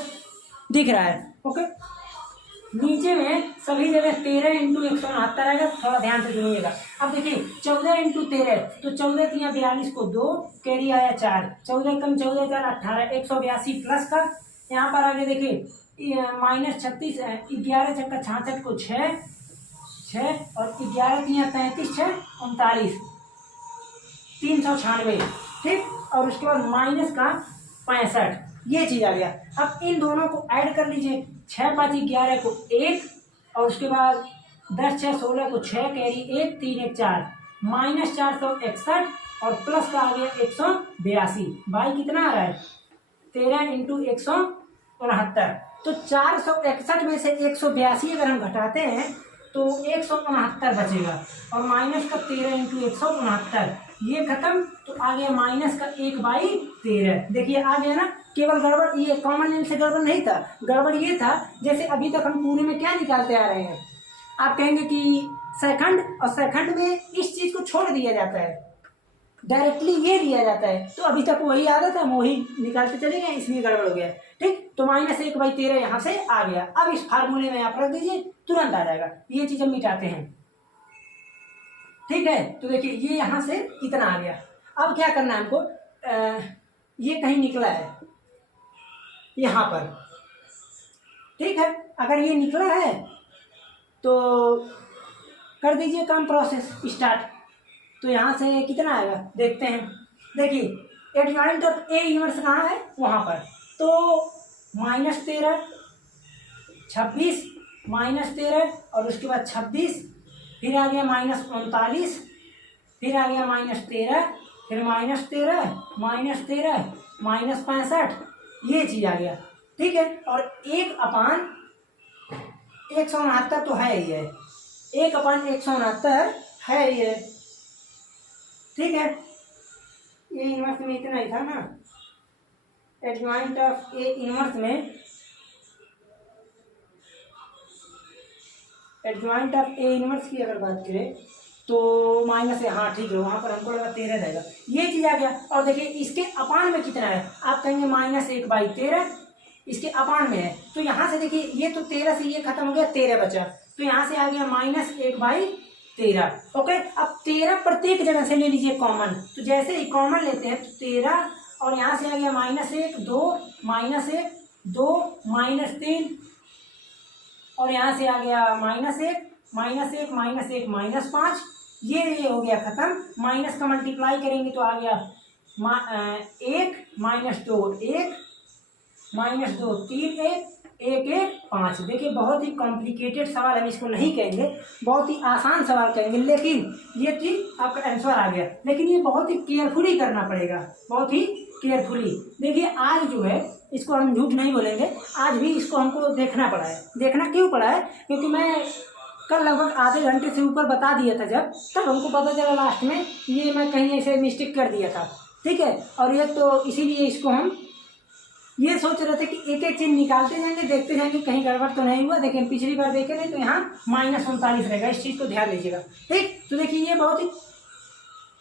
दिख रहा है। ओके, नीचे में सभी जगह 13 × 169 आएगा, थोड़ा ध्यान से सुनिएगा। अब देखिए 14 × 13, तो 14 3 42 को 2 कैरी आया 4, 14 कम 14 4 18, 182 प्लस का, यहाँ पर आगे देखिए -36, 11 छक्का 66 को 6 और 11 3 33 6 39, 396, ठीक, और उसके बाद माइनस का 65, ये चीज आ गया। अब इन दोनों को ऐड कर लीजिए, 6 5 11 को 1, और उसके बाद 10 6 16 को 6 कैरी 1 3 1 4, -461, और प्लस का आ गया 182, भाई कितना आ रहा है, 13 × 169, तो 461 में से 182 अगर हम घटाते हैं तो 169 बचेगा, और माइनस का 13 × 169, ये खत्म, तो आ गया माइनस का 1/13। देखिए आ गया ना, केवल गड़बड़ ये कॉमन नेम से गड़बड़ नहीं था, गड़बड़ ये था जैसे अभी तक हम पूरे में क्या निकालते आ रहे हैं, आप कहेंगे कि सेकंड, और सेकंड में इस चीज़ को छोड़ दिया जाता है, डायरेक्टली ये दिया जाता है। तो अभी तक वही आदत है, हम वही निकालते चले गए, इसलिए गड़बड़ हो गया। ठीक, तो -1/13 यहाँ से आ गया। अब इस फार्मूले में आप रख दीजिए, तुरंत आ जाएगा। ये चीज़ हम मिटाते हैं। ठीक है, तो देखिए ये यहाँ से इतना आ गया। अब क्या करना है हमको, ये कहीं निकला है यहाँ पर। ठीक है, अगर ये निकला है तो कर दीजिए काम, प्रोसेस स्टार्ट। तो यहाँ से कितना आएगा देखते हैं। देखिए एडजॉइंट ऑफ ए इनवर्स कहाँ है, वहाँ पर। तो -13, 26, -13 और उसके बाद 26, फिर आ गया -39, फिर आ गया -13, फिर -13, -13, -65, ये चीज़ आ गया। ठीक है, और 1/169 तो है ही है, 1/169 है ये। ठीक है, ए इनवर्स में इतना ही था ना, एडजॉइंट ऑफ ए इनवर्स में, एडजॉइंट ऑफ ए इनवर्स की अगर बात करें तो माइनस है, हाँ ठीक है, वहाँ पर हमको लगा 13 रहेगा, ये चीज़ आ गया। और देखिए इसके अपान में कितना है, आप कहेंगे -1/13, इसके अपान में है। तो यहाँ से देखिए ये तो 13 से ये खत्म हो गया, 13 बचा, तो यहाँ से आ गया -1/13। ओके, अब 13 प्रत्येक जगह से ले लीजिए कॉमन। तो जैसे ही कॉमन लेते हैं तो 13, और यहाँ से आ गया -1, 2, -1, 2, -3, और यहाँ से आ गया -1, -1, -5, ये हो गया खत्म। माइनस का मल्टीप्लाई करेंगे तो आ गया 1, -2 1, -2 3, 1, 1, 5। देखिए बहुत ही कॉम्प्लिकेटेड सवाल, हम इसको नहीं कहेंगे, बहुत ही आसान सवाल कहेंगे, लेकिन ये चीज आपका आंसर आ गया। लेकिन ये बहुत ही केयरफुली करना पड़ेगा, बहुत ही केयरफुली। देखिए आज जो है, इसको हम झूठ नहीं बोलेंगे, आज भी इसको हमको देखना पड़ा है। देखना क्यों पड़ा है, क्योंकि मैं कल लगभग आधे घंटे से ऊपर बता दिया था जब, तब हमको पता चला लास्ट में ये मैं कहीं ऐसे मिस्टेक कर दिया था। ठीक है, और ये तो इसीलिए इसको हम ये सोच रहे थे कि एक एक चीज निकालते जाएंगे, देखते जाएंगे कहीं गड़बड़ तो नहीं हुआ। देखिए पिछली बार देखे नहीं तो यहाँ -39 रहेगा, इस चीज़ को ध्यान दीजिएगा। ठीक, तो देखिए ये बहुत ही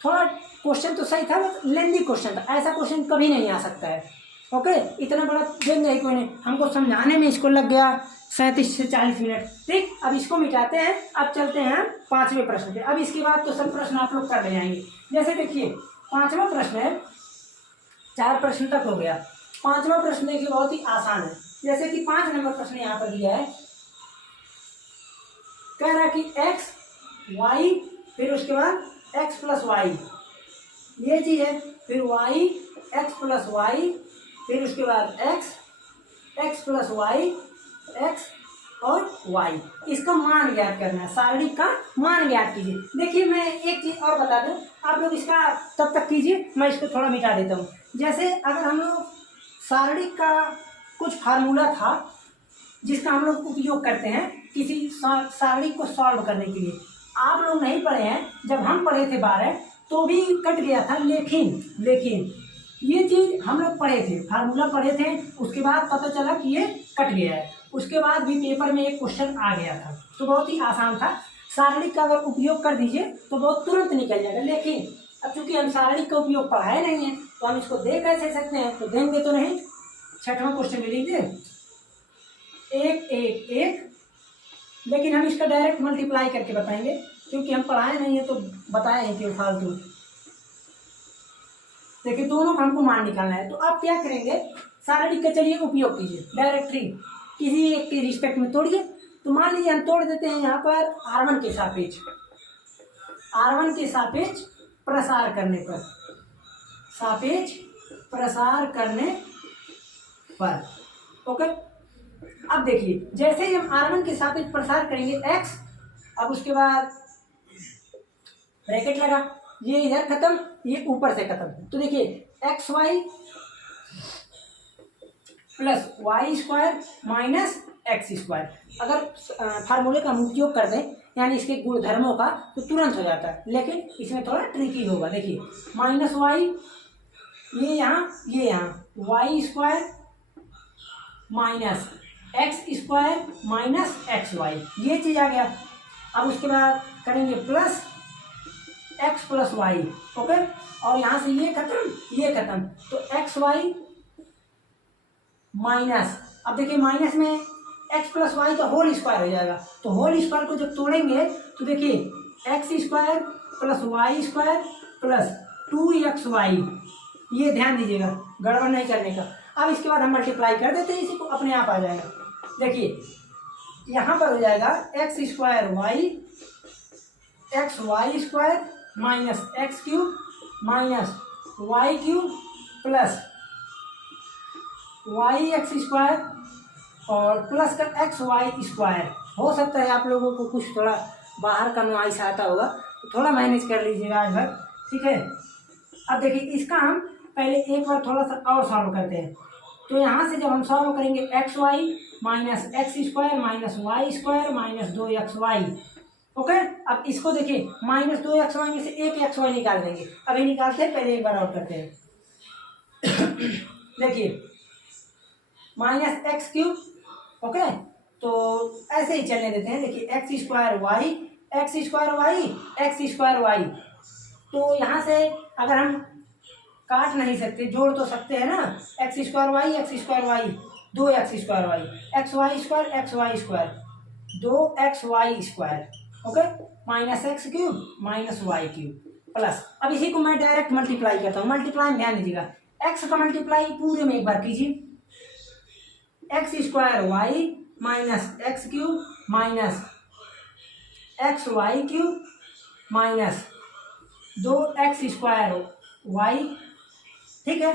थोड़ा क्वेश्चन तो सही था, लेंदी क्वेश्चन था, ऐसा क्वेश्चन कभी नहीं आ सकता है। ओके, इतना बड़ा देंगे कोई नहीं, हमको समझाने में इसको लग गया 37 से 40 मिनट। ठीक, अब इसको मिटाते हैं, अब चलते हैं 5वें प्रश्न पे। अब इसके बाद तो सब प्रश्न आप लोग कर ले जाएंगे। जैसे देखिए 5वां प्रश्न है, 4 प्रश्न तक हो गया। 5वां प्रश्न देखिए बहुत ही आसान है। जैसे कि 5 नंबर प्रश्न यहाँ पर दिया है, कह रहा है कि x, y, फिर उसके बाद x + y, ये चीज है, फिर y, x + y, फिर उसके बाद x + y, x और y, इसका मान ज्ञात करना है, सारणी का मान ज्ञात कीजिए। देखिए मैं एक चीज और बता दूं, आप लोग इसका तब तक कीजिए, मैं इसको थोड़ा मिटा देता हूँ। जैसे अगर हम लोग सारणी का कुछ फार्मूला था जिसका हम लोग उपयोग करते हैं किसी सारणी को सॉल्व करने के लिए, आप लोग नहीं पढ़े हैं, जब हम पढ़े थे 12 तो भी कट गया था, लेकिन ये चीज़ हम लोग पढ़े थे, फार्मूला पढ़े थे, उसके बाद पता चला कि ये कट गया है। उसके बाद भी पेपर में एक क्वेश्चन आ गया था, तो बहुत ही आसान था। सारणी का अगर उपयोग कर दीजिए तो बहुत तुरंत निकल जाएगा। लेकिन अब चूंकि हम सारणी का उपयोग पढ़ाए नहीं है तो हम इसको दे कैसे सकते हैं, तो देंगे तो नहीं। 6वां क्वेश्चन में लीजिए 1, 1, 1, लेकिन हम इसका डायरेक्ट मल्टीप्लाई करके बताएंगे, क्योंकि हम पढ़ाए नहीं है तो बताए हैं कि फालतू। देखिए दोनों का हमको मान निकालना है, तो आप क्या करेंगे, सारणी का चलिए उपयोग कीजिए, डायरेक्टली किसी एक के रिस्पेक्ट में तोड़िए। तो मान लीजिए हम तोड़ देते हैं यहाँ पर R1 के सापेक्ष, R1 के सापेक्ष प्रसार करने पर, सापेक्ष प्रसार करने पर। ओके, अब देखिए जैसे ही हम R1 के सापेक्ष प्रसार करेंगे x, अब उसके बाद ब्रैकेट लगा, ये इधर खत्म, ये ऊपर से खत्म। तो देखिए xy + y² - x², अगर फार्मूले का हम उपयोग कर दें यानी इसके गुणधर्मों का, तो तुरंत हो जाता है। लेकिन इसमें थोड़ा ट्रिकी होगा। देखिए -y, ये यहाँ y² - x² - xy, ये चीज़ आ गया। अब उसके बाद करेंगे plus X plus Y, okay, और यहाँ से ये खत्म, तो एक्स वाई माइनस, अब देखिए माइनस में एक्स प्लस वाई का होल स्क्वायर हो जाएगा, तो होल स्क्वायर को जब तोड़ेंगे तो देखिए x square plus Y square plus 2xy, ये ध्यान दीजिएगा गड़बड़ नहीं करने का। अब इसके बाद हम मल्टीप्लाई कर देते हैं, इसी को अपने आप आ जाएगा। देखिए यहाँ पर हो जाएगा X square Y, X Y square minus x cube minus Y cube plus Y X square और प्लस का एक्स वाई स्क्वायर। हो सकता है आप लोगों को कुछ थोड़ा बाहर का नॉइस आता होगा, तो थोड़ा मैनेज कर लीजिएगा आज भर, ठीक है। अब देखिए इसका हम पहले एक बार थोड़ा सा और सॉल्व करते हैं। तो यहाँ से जब हम सॉल्व करेंगे X Y minus x square minus Y square minus 2xy, okay. अब इसको देखिए माइनस 2xy में से एक xy निकाल देंगे, अभी निकालते हैं, पहले एक बार और करते हैं। देखिए माइनस एक्स क्यूब, ओके, तो ऐसे ही चलने देते हैं। देखिए x square Y X square Y X square Y, तो यहाँ से अगर हम काट नहीं सकते, जोड़ तो सकते हैं ना, X square Y 2x square Y X Y square 2xy square, okay, minus x cube minus Y cube plus, अब इसी को मैं डायरेक्ट मल्टीप्लाई करता हूँ। मल्टीप्लाई ध्यान दीजिएगा, एक्स का मल्टीप्लाई पूरे में एक बार कीजिए, X square Y minus x cube minus x Y cube minus 2x square Y, ठीक है,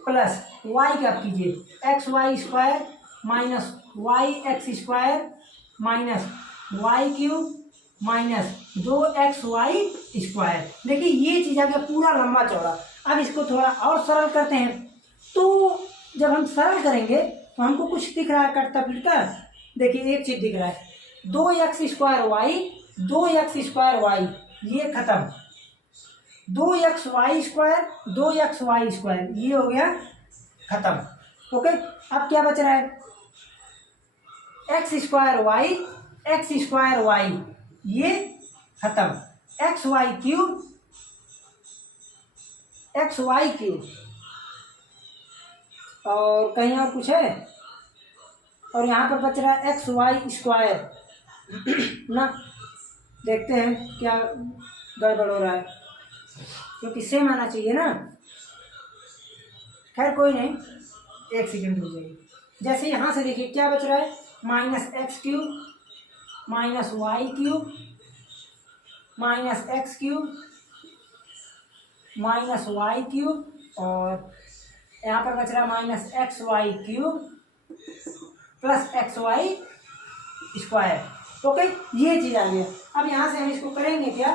प्लस वाई क्या कीजिए X Y square minus Y X square minus Y cube minus 2xy square. देखिए ये चीज़ आ गया पूरा लंबा चौड़ा। अब इसको थोड़ा और सरल करते हैं, तो जब हम सरल करेंगे तो हमको कुछ दिख रहा है कटता पिटता। देखिए एक चीज़ दिख रहा है 2x स्क्वायर वाई, ये खत्म, 2xy स्क्वायर ये हो गया खत्म, ओके। अब क्या बच रहा है एक्स स्क्वायर वाई ये खत्म, एक्स वाई क्यूब और कहीं और कुछ है, और यहाँ पर बच रहा है एक्स वाई स्क्वायर ना। देखते हैं क्या गड़बड़ हो रहा है, क्योंकि सेम आना चाहिए ना। खैर कोई नहीं, एक सेकेंड हो जाएगी। जैसे यहाँ से देखिए क्या बच रहा है minus x cube minus Y cube minus x cube minus Y cube, और यहाँ पर बच रहा है minus x Y cube plus x Y square, okay. ये चीज़ आ गया। अब यहाँ से हम इसको करेंगे क्या,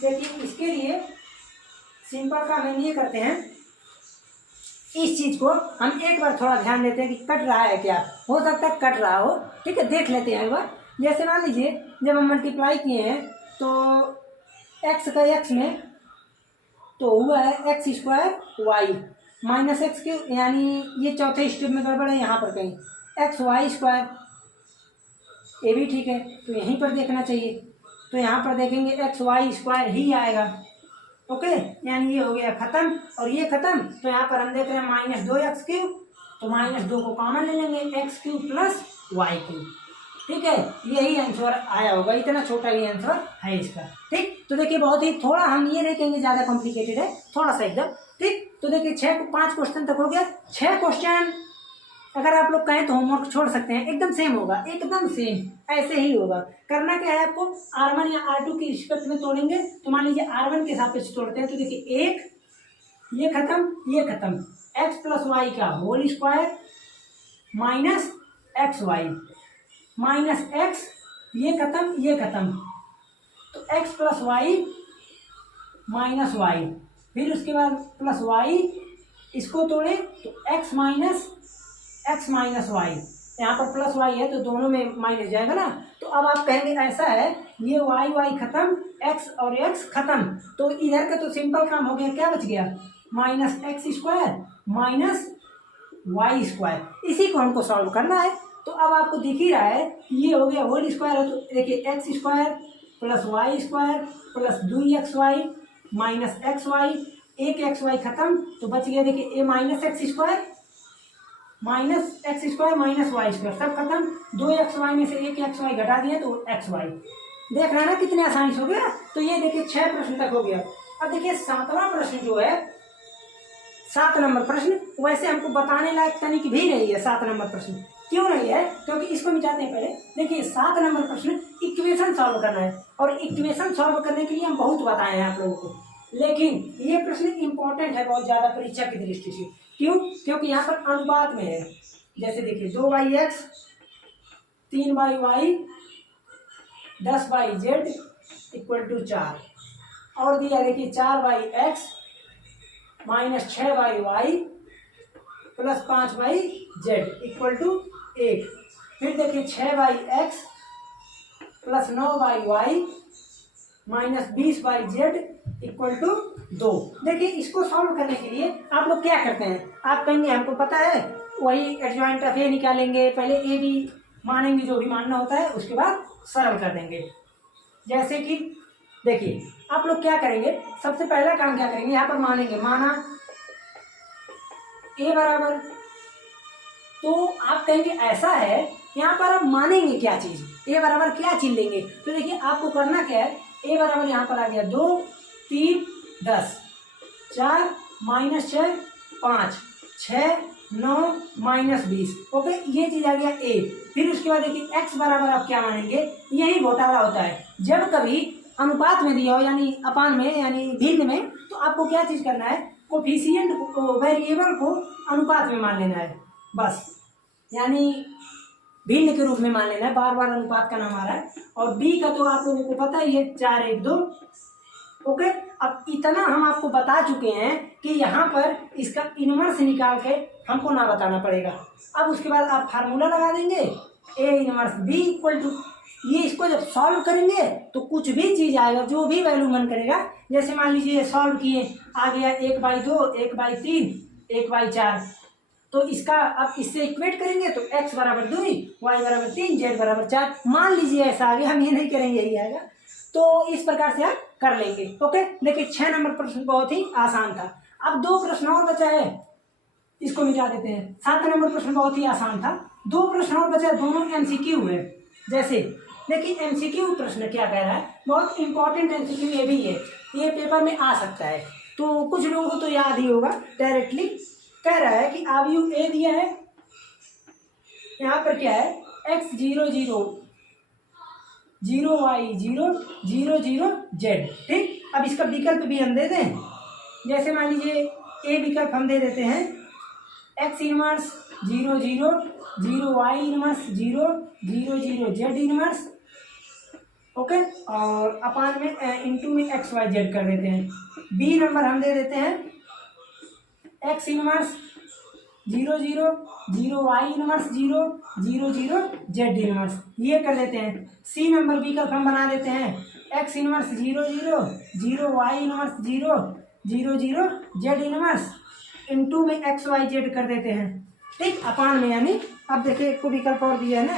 देखिए इसके लिए सिंपल काम हम ये करते हैं, इस चीज़ को हम एक बार थोड़ा ध्यान देते हैं कि कट रहा है क्या, हो सकता है कट रहा हो, ठीक है, देख लेते हैं एक बार। जैसे मान लीजिए जब हम मल्टीप्लाई किए हैं तो एक्स का एक्स में तो हुआ है x square Y minus x के, यानी ये चौथे स्टेप में गड़बड़ है, यहाँ पर कहीं एक्स वाई स्क्वायर, ये भी ठीक है, तो यहीं पर देखना चाहिए, तो यहाँ पर देखेंगे एक्स वाई स्क्वायर ही आएगा, ओके, यानी ये हो गया खत्म और ये खत्म। तो यहाँ पर हम देख रहे हैं माइनस 2x क्यूब, तो माइनस 2 को कॉमन ले लेंगे, x cube plus y cube, ठीक है, यही आंसर आया होगा, इतना छोटा ही आंसर है इसका, ठीक। तो देखिए बहुत ही थोड़ा, हम ये नहीं कहेंगे ज़्यादा कॉम्प्लिकेटेड है, थोड़ा सा एकदम, ठीक। तो देखिए 5 क्वेश्चन तक हो गया। 6 क्वेश्चन अगर आप लोग कहें तो होमवर्क छोड़ सकते हैं, एकदम सेम होगा, एकदम सेम ऐसे ही होगा। करना क्या है आपको, R1 या R2 की रिस्पेक्ट में तोड़ेंगे, तो मान लीजिए R1 के सापेक्ष तोड़ते हैं, तो देखिए एक ये खत्म एक्स प्लस वाई का whole square minus x Y minus x, ये खत्म, तो x plus y minus y, फिर उसके बाद प्लस वाई, इसको तोड़े तो एक्स माइनस वाई, यहाँ पर प्लस वाई है तो दोनों में माइनस जाएगा ना। तो अब आप कहेंगे ऐसा है, ये वाई खत्म, एक्स और एक्स खत्म, तो इधर का तो सिंपल काम हो गया, क्या बच गया minus x square minus Y square, इसी को हमको सॉल्व करना है। तो अब आपको दिख ही रहा है ये हो गया होल स्क्वायर है, तो देखिए x square plus Y square plus 2xy minus xy, एक xy खत्म तो बच गया देखिए a minus x square minus Y square, सब खत्म। 2xy में से एक xy घटा दिया तो xy। देख रहे हैं ना कितने आसानी से हो गया। तो ये देखिए 6 प्रश्न तक हो गया। अब देखिए 7वां प्रश्न जो है, 7 नंबर प्रश्न, वैसे हमको बताने लायक तनिक भी नहीं है 7 नंबर प्रश्न। क्यों नहीं है? क्योंकि इसको मिटाते हैं पहले। देखिए 7 नंबर प्रश्न इक्वेशन सॉल्व करना है, और इक्वेशन सॉल्व करने के लिए हम बहुत बताए हैं आप लोगों को, लेकिन ये प्रश्न इंपॉर्टेंट है बहुत ज्यादा परीक्षा की दृष्टि से। क्यों? क्योंकि यहाँ पर अनुपात में है। जैसे देखिए 2/x 3/y 10/z = 4, और दिया देखिए 4/x minus 6/y plus 5/z = 1। फिर देखिए 6/x plus 9/y minus 20/z = 2। देखिए इसको सॉल्व करने के लिए आप लोग क्या करते हैं, आप कहेंगे हमको पता है, वही एडजॉइंट ऑफ ए निकालेंगे, पहले ए बी मानेंगे जो भी मानना होता है, उसके बाद सरल कर देंगे। जैसे कि देखिए आप लोग क्या करेंगे, सबसे पहला काम क्या करेंगे, यहाँ पर मानेंगे, माना ए बराबर, तो आप कहेंगे ऐसा है, यहाँ पर आप मानेंगे क्या चीज, ए बराबर क्या चीज लेंगे। तो देखिए आपको करना क्या है, ए बराबर यहाँ पर आ गया 2 3 10, 4 माइनस 6 5, 6 9 माइनस 20। ओके, ये चीज आ गया ए। फिर उसके बाद देखिए एक्स बराबर आप क्या मानेंगे, यही घोटाला होता है, जब कभी अनुपात में दिया हो यानी अपान में यानी भिन्न में, तो आपको क्या चीज करना है, कोफिशिएंट को, वेरिएबल को अनुपात में मान लेना है बस, यानी भिन्न के रूप में मान लेना है। बार बार अनुपात का नाम आ रहा है। और बी का तो आप लोगों को पता ही है 4 1 2। ओके, अब इतना हम आपको बता चुके हैं कि यहाँ पर इसका इनवर्स निकाल के हमको ना बताना पड़ेगा। अब उसके बाद आप फार्मूला लगा देंगे, ए इनवर्स बी = ये, इसको जब सॉल्व करेंगे तो कुछ भी चीज आएगा, जो भी वैल्यू मन करेगा। जैसे मान लीजिए सॉल्व किए, आ गया 1/2 1/3 1/4, तो इसका अब इससे इक्वेट करेंगे तो x बराबर 2, y बराबर 3, z बराबर 4। मान लीजिए ऐसा आ गया, हम ये नहीं करेंगे, यही आएगा। तो इस प्रकार से आप कर लेंगे। ओके, देखिए 6 नंबर प्रश्न बहुत ही आसान था। अब 2 प्रश्न और बचा है, इसको मिटा देते हैं। 7 नंबर प्रश्न बहुत ही आसान था, 2 प्रश्न और बचा है, दोनों MCQ है। जैसे देखिए MCQ प्रश्न क्या कह रहा है, बहुत इंपॉर्टेंट MCQ ये भी है, ये पेपर में आ सकता है, तो कुछ लोगों को तो याद ही होगा। डायरेक्टली कह रहा है कि आयु ए दिया है, यहाँ पर क्या है, x 0 0 0 y 0 0 0 z। ठीक, अब इसका विकल्प भी हम दे दें। जैसे मान लीजिए ए विकल्प हम दे देते हैं, x inverse 0 0 0 y inverse 0 0 0 z inverse. Okay, और अपान में इनटू में x y z कर देते हैं। बी नंबर हम दे देते हैं x inverse 0 0 0 y inverse 0 0 0 z inverse, ये कर देते हैं। सी नंबर विकल्प हम बना देते हैं x inverse 0 0 0 y inverse 0 0 0 z inverse into में x y z कर देते हैं। ठीक, अपान में, यानी अब देखिए एक को विकल्प और दिया है ना,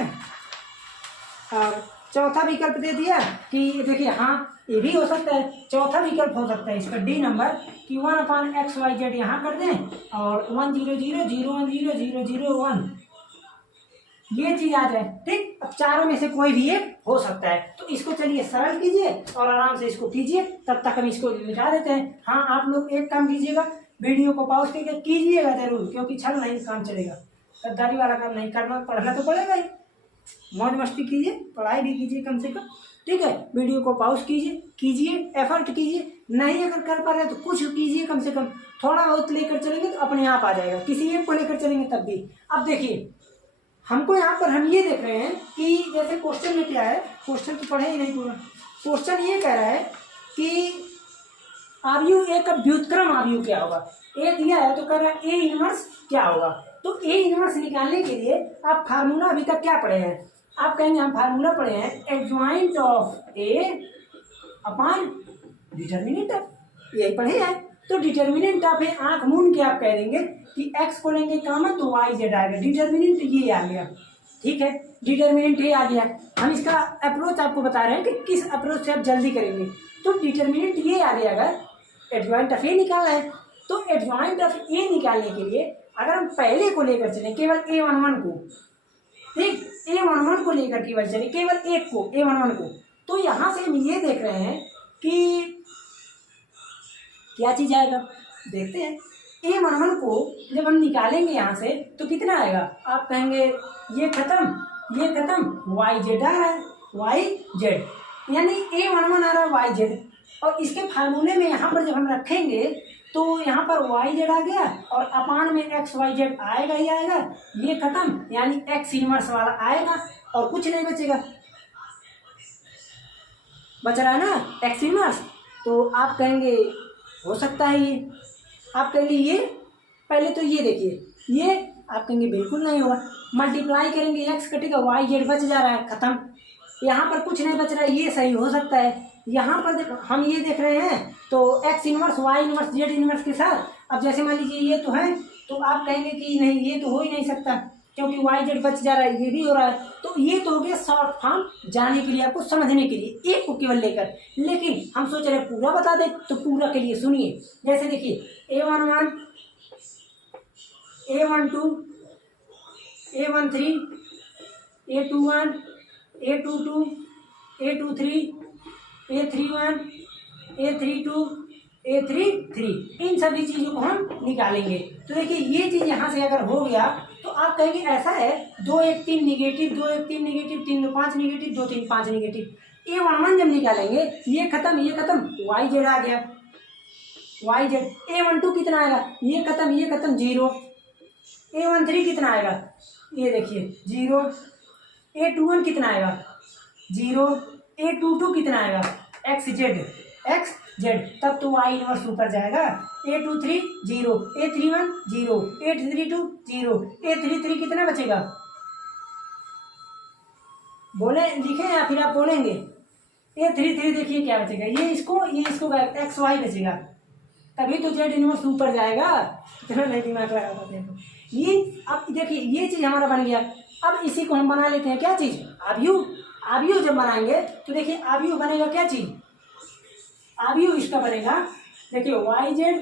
और चौथा विकल्प दे दिया कि देखिए, हाँ ये भी हो सकता है, चौथा विकल्प हो सकता है इसका डी नंबर कि 1/x/y/z यहाँ कर दें और 1 0 0 0 1 0 0 0 1 ये चीज आ जाए। ठीक, अब चारों में से कोई भी एक हो सकता है, तो इसको चलिए सरल कीजिए और आराम से इसको कीजिए। तब तक हम इसको मिटा देते हैं। हाँ, आप लोग एक काम कीजिएगा, वीडियो को पॉज करके कीजिएगा जरूर, क्योंकि छल नहीं काम चलेगा, गद्दारी वाला काम नहीं करना, पढ़ना तो पड़ेगा ही। मौज मस्ती कीजिए, पढ़ाई भी कीजिए कम से कम। ठीक है, वीडियो को पॉज कीजिए, एफर्ट कीजिए। नहीं अगर कर पा रहे तो कुछ कीजिए, कम से कम थोड़ा बहुत लेकर चलेंगे तो अपने आप आ जाएगा। किसी एक को लेकर चलेंगे तब भी। अब देखिए हमको यहाँ पर हम ये देख रहे हैं कि जैसे क्वेश्चन में क्या है, क्वेश्चन तो पढ़े ही नहीं पूरा। क्वेश्चन ये कह रहा है कि आयु ए का व्युत्क्रम आयु क्या होगा। ए दिया है तो कह रहा है ए इनवर्स क्या होगा। तो ए इनवर्स निकालने के लिए आप फार्मूला अभी तक क्या पढ़े हैं, आप कहेंगे हम फार्मूला पढ़े हैं adjoint of A upon determinant of, यही पढ़े हैं। तो डिटर्मिनेंट ऑफ ए आंख मूंद के आप कह देंगे कि x को लेंगे कॉमन तो y z आएगा, डिटर्मिनेंट ये आ गया। ठीक है, डिटर्मिनेंट ए आ गया। हम इसका अप्रोच आपको बता रहे हैं कि किस अप्रोच से आप जल्दी करेंगे। तो डिटर्मिनेंट ये आ गया, अगर एडजॉइंट ऑफ ए निकालना है तो एडजॉइंट ऑफ ए निकालने के लिए अगर हम पहले को लेकर चलें, केवल A11 को, ठीक, A11 को लेकर केवल चले, केवल एक को, A11 को, तो यहाँ से हम ये देख रहे हैं कि क्या चीज़ आएगा, देखते हैं। A11 को जब हम निकालेंगे यहाँ से तो कितना आएगा, आप कहेंगे ये खत्म, YZ आ रहा है, YZ, यानी A11 आ रहा है YZ, और इसके फार्मूले में यहाँ पर जब हम रखेंगे तो यहाँ पर YZ आ गया और अपान में XYZ आएगा ही आएगा, ये खत्म, यानी X इनवर्स वाला आएगा और कुछ नहीं बचेगा, बच रहा है ना X इनवर्स। तो आप कहेंगे हो सकता है ये, आप कहेंगे ये, पहले तो ये देखिए, ये आप कहेंगे बिल्कुल नहीं होगा, मल्टीप्लाई करेंगे X कटेगा, YZ बच जा रहा है, खत्म, यहाँ पर कुछ नहीं बच रहा है, ये सही हो सकता है। यहाँ पर देखो हम ये देख रहे हैं तो X inverse Y inverse Z inverse के साथ, अब जैसे मान लीजिए ये तो है, तो आप कहेंगे कि नहीं ये तो हो ही नहीं सकता क्योंकि YZ बच जा रहा है, ये भी हो रहा है, तो ये तो हो गया शॉर्ट फॉर्म जाने के लिए, आपको समझने के लिए, एक को केवल लेकर। लेकिन हम सोच रहे पूरा बता दें, तो पूरा के लिए सुनिए, जैसे देखिए A11, A12, A13, A21, A22, A23, A31, A32, A33, इन सभी चीज़ों को हम निकालेंगे। तो देखिए ये चीज़ यहाँ से अगर हो गया तो आप कहेंगे ऐसा है 2 1 3 negative, 2 1 3 negative, 3 2 5 negative, 2 3 5 negative, A11 जब निकालेंगे ये खत्म, YZ आ गया, YZ। A12 कितना आएगा, ये खत्म 0, A13 कितना आएगा, ये देखिए 0, A21 कितना आएगा 0, A22 कितना आएगा XZ, तब तो Y इनवर्स ऊपर जाएगा, A23 0, A31 0, A32 0, A33 कितना बचेगा, बोले लिखे या फिर आप बोलेंगे, A33 देखिए क्या बचेगा, ये इसको XY बचेगा, तभी तो Z इनवर्स ऊपर जाएगा, इतना नहीं दिमाग लगा पाते हैं। ये अब देखिए ये चीज़ हमारा बन गया। अब इसी को हम बना लेते हैं, क्या चीज़, आव्यूह जब बनाएंगे तो देखिए आव्यूह बनेगा क्या चीज़, आव्यूह इसका बनेगा, देखिए YZ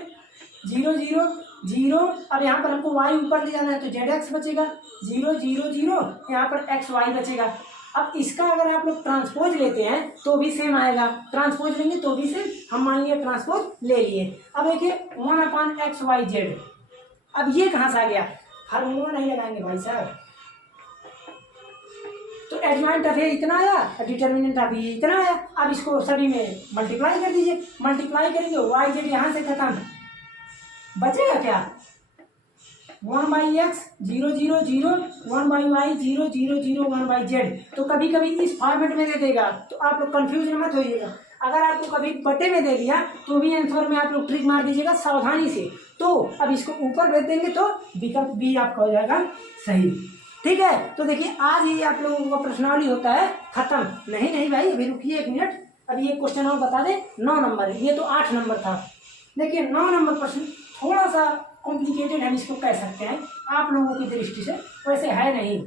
0 0 0, अब यहाँ पर हमको Y ऊपर ले जाना है तो ZX बचेगा 0 0 0, यहाँ पर XY बचेगा। अब इसका अगर आप लोग ट्रांसपोज लेते हैं तो भी सेम आएगा, ट्रांसपोज लेंगे तो भी सेम, हम मान लिया ट्रांसपोज ले लिए। अब देखिए 1/XYZ, अब ये कहाँ से आ गया, फार्मूला नहीं लगाएंगे भाई साहब, तो एडजॉइंट ऑफ ए इतना आया, डिटर्मिनेंट ऑफ ई इतना आया। अब इसको सभी में मल्टीप्लाई कर दीजिए, मल्टीप्लाई करेंगे YZ यहाँ से खत्म, बचेगा क्या 1/X 0 0 0, 1/Y 0 0 0, 1/Z। तो कभी कभी इस फॉर्मेट में दे देगा तो आप लोग कन्फ्यूजन मत होइएगा, अगर आपको कभी बटे में दे दिया तो भी आंसर में आप लोग ट्रिक मार दीजिएगा सावधानी से। तो अब इसको ऊपर भेज देंगे तो विकल्प बी आपका हो जाएगा सही, ठीक है। तो देखिए आज ये आप लोगों का प्रश्नावली होता है खत्म। नहीं भाई अभी रुकिए 1 मिनट, अभी ये क्वेश्चन और बता दें, 9 नंबर, ये तो 8 नंबर था। देखिए 9 नंबर प्रश्न थोड़ा सा कॉम्प्लिकेटेड हम इसको कह सकते हैं आप लोगों की दृष्टि से, वैसे है नहीं।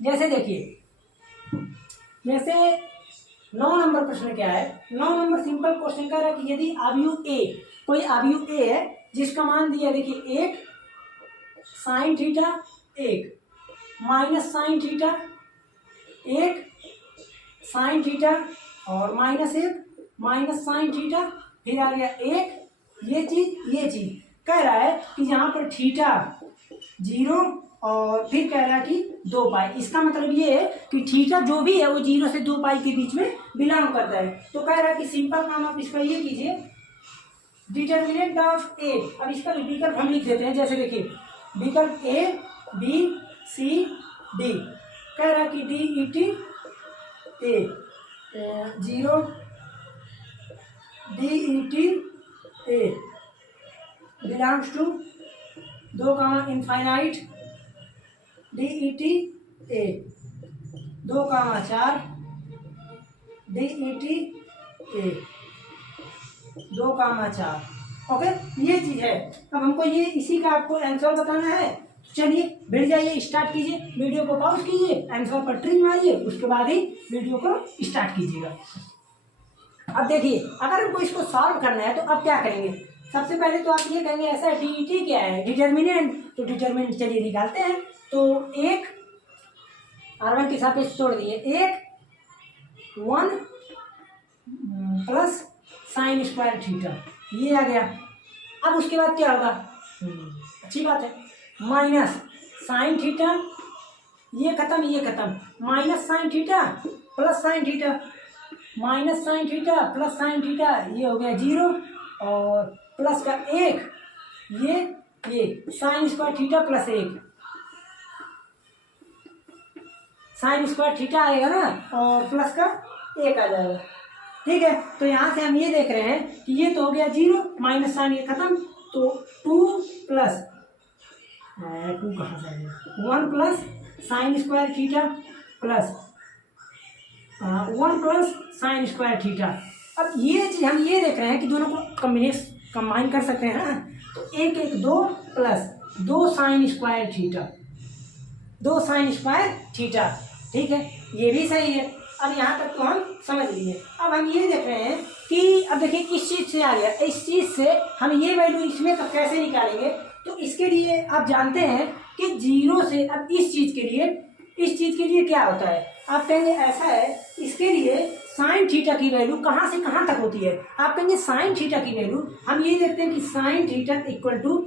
जैसे देखिए, जैसे 9 नंबर प्रश्न क्या है, 9 नंबर सिंपल क्वेश्चन कह रहा है कि यदि आव्यूह ए, कोई आव्यूह ए है जिसका मान दिया देखिए 1 sin theta, 1 minus sine theta, 1 sine theta और -1 माइनस साइन थीटा, फिर आ गया 1, ये चीज कह रहा है कि यहाँ पर थीटा 0 और फिर कह रहा है कि 2 पाई। इसका मतलब ये है कि थीटा जो भी है वो 0 से 2 पाई के बीच में बिलोंग करता है। तो कह रहा है कि सिंपल काम आप इसका ये कीजिए, डिटर्मिनेंट ऑफ ए, अब इसका विकल्प हम लिख देते हैं, जैसे देखिए विकल्प A B C D, कह रहा है कि DET A 0, DET A belongs to 2 infinite, DET A 2, 4 DET A 2, 4। Okay, ये चीज़ है। अब हमको ये इसी का आपको आंसर बताना है, चलिए बैठ जाइए, स्टार्ट कीजिए, वीडियो को पॉज कीजिए, आंसर पर ट्रिक मारिए, उसके बाद ही वीडियो को स्टार्ट कीजिएगा। अब देखिए, अगर हमको इसको सॉल्व करना है तो अब क्या करेंगे, सबसे पहले तो आप ये कहेंगे ऐसा डी क्या है, डिटर्मिनेंट, तो डिटर्मिनेंट चलिए निकालते हैं। तो एक R1 के सापेक्ष तोड़ दिए, एक 1 प्लस साइन स्क्वायर थीटा, ये आ गया। अब उसके बाद क्या होगा, अच्छी बात है, माइनस साइन थीटा, ये खत्म, minus sine theta plus sine theta, minus sine theta plus sine theta, ये हो गया 0, और प्लस का 1, ये sine square theta plus 1, sine square theta आएगा ना, और प्लस का 1 आ जाएगा। ठीक है, तो यहाँ से हम ये देख रहे हैं कि ये तो हो गया 0, माइनस साइन ये खत्म, तो 2 प्लस 2 कहाँ से आएगा, 1 plus sine square theta plus 1 plus sine square theta. अब ये चीज हम ये देख रहे हैं कि दोनों को कंबाइन कर सकते हैं ना, तो 1 1 2 plus 2 sine square theta, 2 sine square theta. ठीक है, ये भी सही है। अब यहाँ तक तो हम समझ लिए। अब हम ये देख रहे हैं कि अब देखिए इस चीज़ से आ गया, इस चीज़ से हम ये वैल्यू इसमें तो कैसे निकालेंगे, तो इसके लिए आप जानते हैं कि 0 से, अब इस चीज़ के लिए क्या होता है, आप कहेंगे ऐसा है, इसके लिए साइन थीटा की वैल्यू कहाँ से कहाँ तक होती है, आप कहेंगे साइन थीटा की वैल्यू हम ये देखते हैं कि साइन थीटा इक्वल टू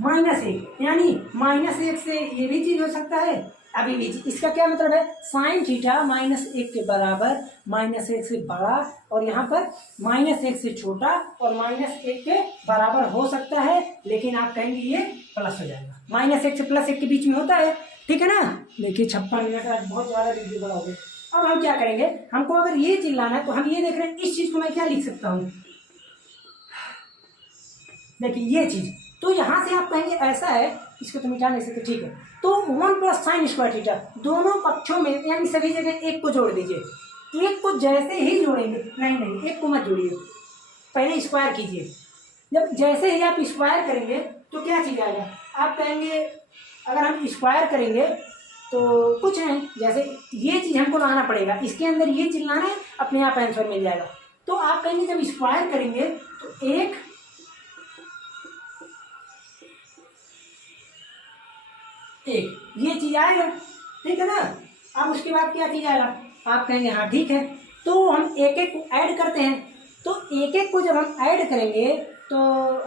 -1, यानी -1 से ये भी चीज़ हो सकता है, अभी भी। इसका क्या मतलब है, साइन थीटा -1 के बराबर, -1 से बड़ा, और यहाँ पर -1 से छोटा और -1 के बराबर हो सकता है, लेकिन आप कहेंगे ये प्लस हो जाएगा, -1 से +1 के बीच में होता है। ठीक है ना, देखिए 56 मिनट आज बहुत ज़्यादा वीडियो बना हो गया। अब हम क्या करेंगे, हमको अगर ये चीज लाना है तो हम ये देख रहे हैं, इस चीज़ को मैं क्या लिख सकता हूँ, देखिए ये चीज़, तो यहाँ से आप कहेंगे ऐसा है, इसको तो मिटा नहीं सकते। ठीक है, तो 1 प्लस साइन स्क्वायर थीटा, दोनों पक्षों में यानी सभी जगह 1 को जोड़ दीजिए। 1 को जैसे ही जोड़ेंगे, नहीं 1 को मत जोड़िए, पहले स्क्वायर कीजिए। जब जैसे ही आप स्क्वायर करेंगे तो क्या चीज़ आएगा, आप कहेंगे अगर हम स्क्वायर करेंगे तो कुछ नहीं, जैसे ये चीज़ हमको लाना पड़ेगा, इसके अंदर ये चीज़ लाना है, अपने आप आंसर मिल जाएगा। तो आप कहेंगे जब स्क्वायर करेंगे तो 1 ये चीज आएगा। ठीक है ना, अब उसके बाद क्या चीज आएगा, आप कहेंगे हाँ ठीक है, तो हम एक को ऐड करते हैं। तो एक को जब हम ऐड करेंगे तो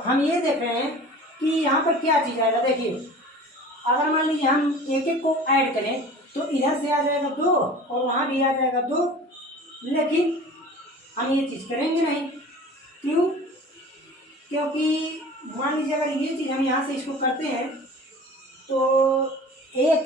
हम ये देख रहे हैं कि यहाँ पर क्या चीज आएगा। देखिए अगर मान लीजिए हम एक को ऐड करें तो इधर से आ जाएगा 2 और वहाँ भी आ जाएगा 2, लेकिन हम ये चीज़ करेंगे नहीं। क्यों, क्योंकि मान लीजिए अगर ये चीज़ हम यहाँ से इसको करते हैं तो 1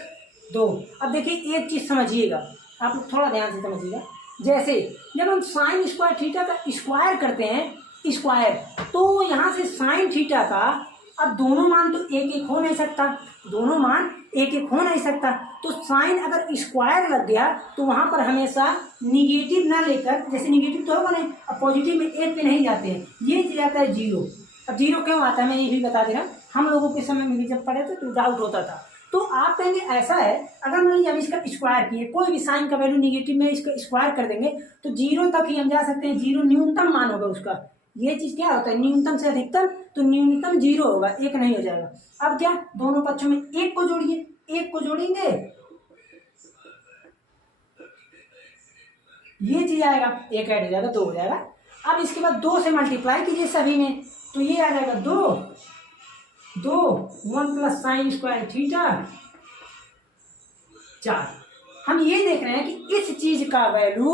2, अब देखिए एक चीज़ समझिएगा, आप लोग थोड़ा ध्यान से समझिएगा। जैसे जब हम साइन स्क्वायर थीटा का स्क्वायर करते हैं स्क्वायर, तो यहाँ से साइन थीटा का अब दोनों मान तो 1 1 हो नहीं सकता, दोनों मान 1 1 हो नहीं सकता। तो साइन अगर स्क्वायर लग गया तो वहाँ पर हमेशा निगेटिव ना लेकर, जैसे निगेटिव तो होगा नहीं, अब पॉजिटिव में 1 पे नहीं जाते हैं, ये जाता है 0। अब 0 क्यों आता है मैं ये भी बता दे रहा हूँ, हम लोगों के समय में भी जब पढ़े थे तो डाउट होता था। तो आप कहेंगे ऐसा है, अगर मान लीजिए हम इसका स्क्वायर किए, कोई भी साइन का वैल्यू निगेटिव में इसका स्क्वायर कर देंगे तो 0 तक ही हम जा सकते हैं। 0 न्यूनतम मान होगा उसका, ये चीज़ क्या होता है न्यूनतम से अधिकतम, तो न्यूनतम 0 होगा, 1 नहीं हो जाएगा। अब क्या, दोनों पक्षों में 1 को जोड़िए, 1 को जोड़ेंगे ये चीज आएगा, 1 ऐड हो जाएगा 2 हो जाएगा। अब इसके बाद 2 से मल्टीप्लाई कीजिए सभी में, तो ये आ जाएगा 2 1 प्लस साइन स्क्वायर थीटा 4। हम ये देख रहे हैं कि इस चीज का वैल्यू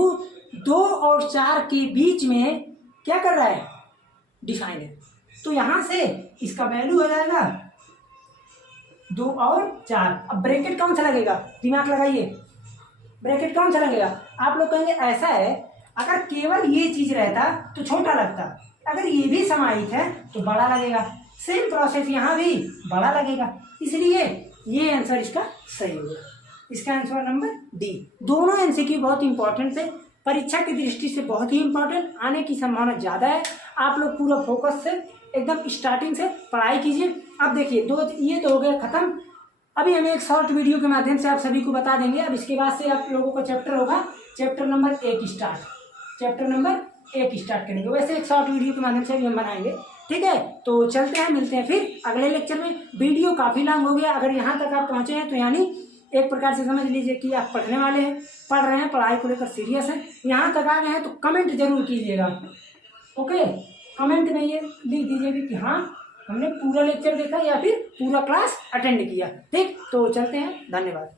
2 और 4 के बीच में क्या कर रहा है, डिफाइन है। तो यहां से इसका वैल्यू हो जाएगा 2 और 4। अब ब्रैकेट कौन सा लगेगा, दिमाग लगाइए, ब्रैकेट कौन सा लगेगा। आप लोग कहेंगे ऐसा है, अगर केवल ये चीज रहता तो छोटा लगता, अगर ये भी समाहित है तो बड़ा लगेगा। सेम प्रोसेस यहाँ भी बड़ा लगेगा, इसलिए ये आंसर इसका सही होगा। इसका आंसर नंबर डी। दोनों एमसीक्यू बहुत इंपॉर्टेंट है, परीक्षा की दृष्टि से बहुत ही इंपॉर्टेंट, आने की संभावना ज़्यादा है। आप लोग पूरा फोकस से एकदम स्टार्टिंग से पढ़ाई कीजिए। अब देखिए ये तो हो गया खत्म। अभी हम एक शॉर्ट वीडियो के माध्यम से आप सभी को बता देंगे। अब इसके बाद से आप लोगों का चैप्टर होगा chapter number 1 start, chapter number 1 start करेंगे। वैसे एक शॉर्ट वीडियो के माध्यम से भी हम बनाएंगे, ठीक है। तो चलते हैं, मिलते हैं फिर अगले लेक्चर में। वीडियो काफ़ी लॉन्ग हो गया, अगर यहाँ तक आप पहुँचे हैं तो यानी एक प्रकार से समझ लीजिए कि आप पढ़ने वाले हैं, पढ़ रहे हैं, पढ़ाई को लेकर सीरियस हैं। यहाँ तक आ गए हैं तो कमेंट जरूर कीजिएगा, ओके। कमेंट में ये लिख दीजिएगा कि हाँ हमने पूरा लेक्चर देखा या फिर पूरा क्लास अटेंड किया, ठीक। तो चलते हैं, धन्यवाद।